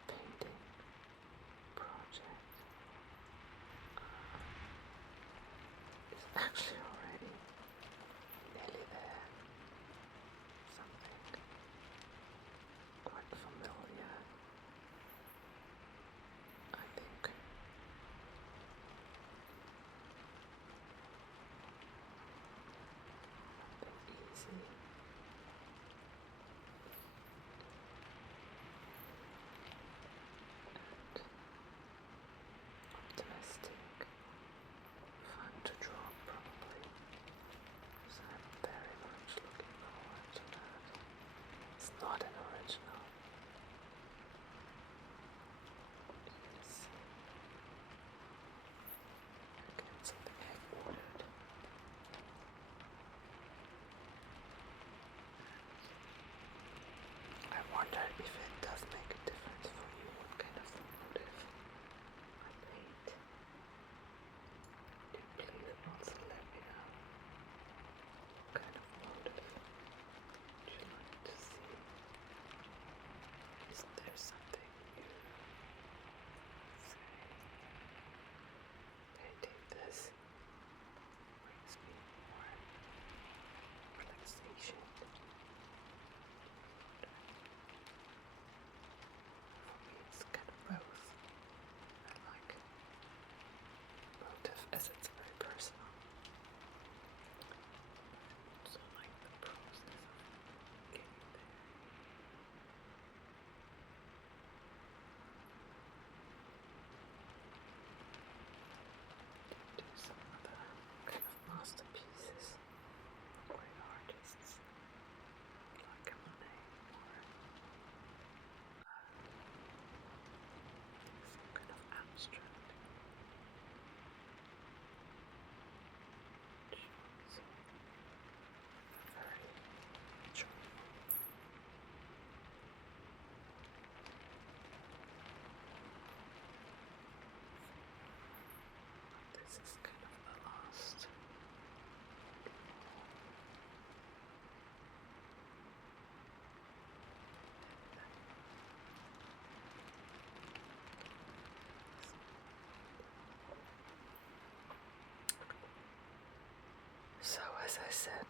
painting project is actually already nearly there. Something quite familiar, I think. Something easy. Optimistic, fun to draw probably, so I'm very much looking forward to that. It's not an original. Yes. Again, something I ordered. I wonder if it does make a difference for you what kind of motive I paint. Please also let me know what kind of motive would you like to see. Is there something you say, painting this brings me more relaxation? For me it's kind of both. I like motive as it's very personal. So like the process of getting there. Do some other kind of masterpieces, great artists like Monet or some kind of abstract. So very charming. This is kind of the last. So as I said,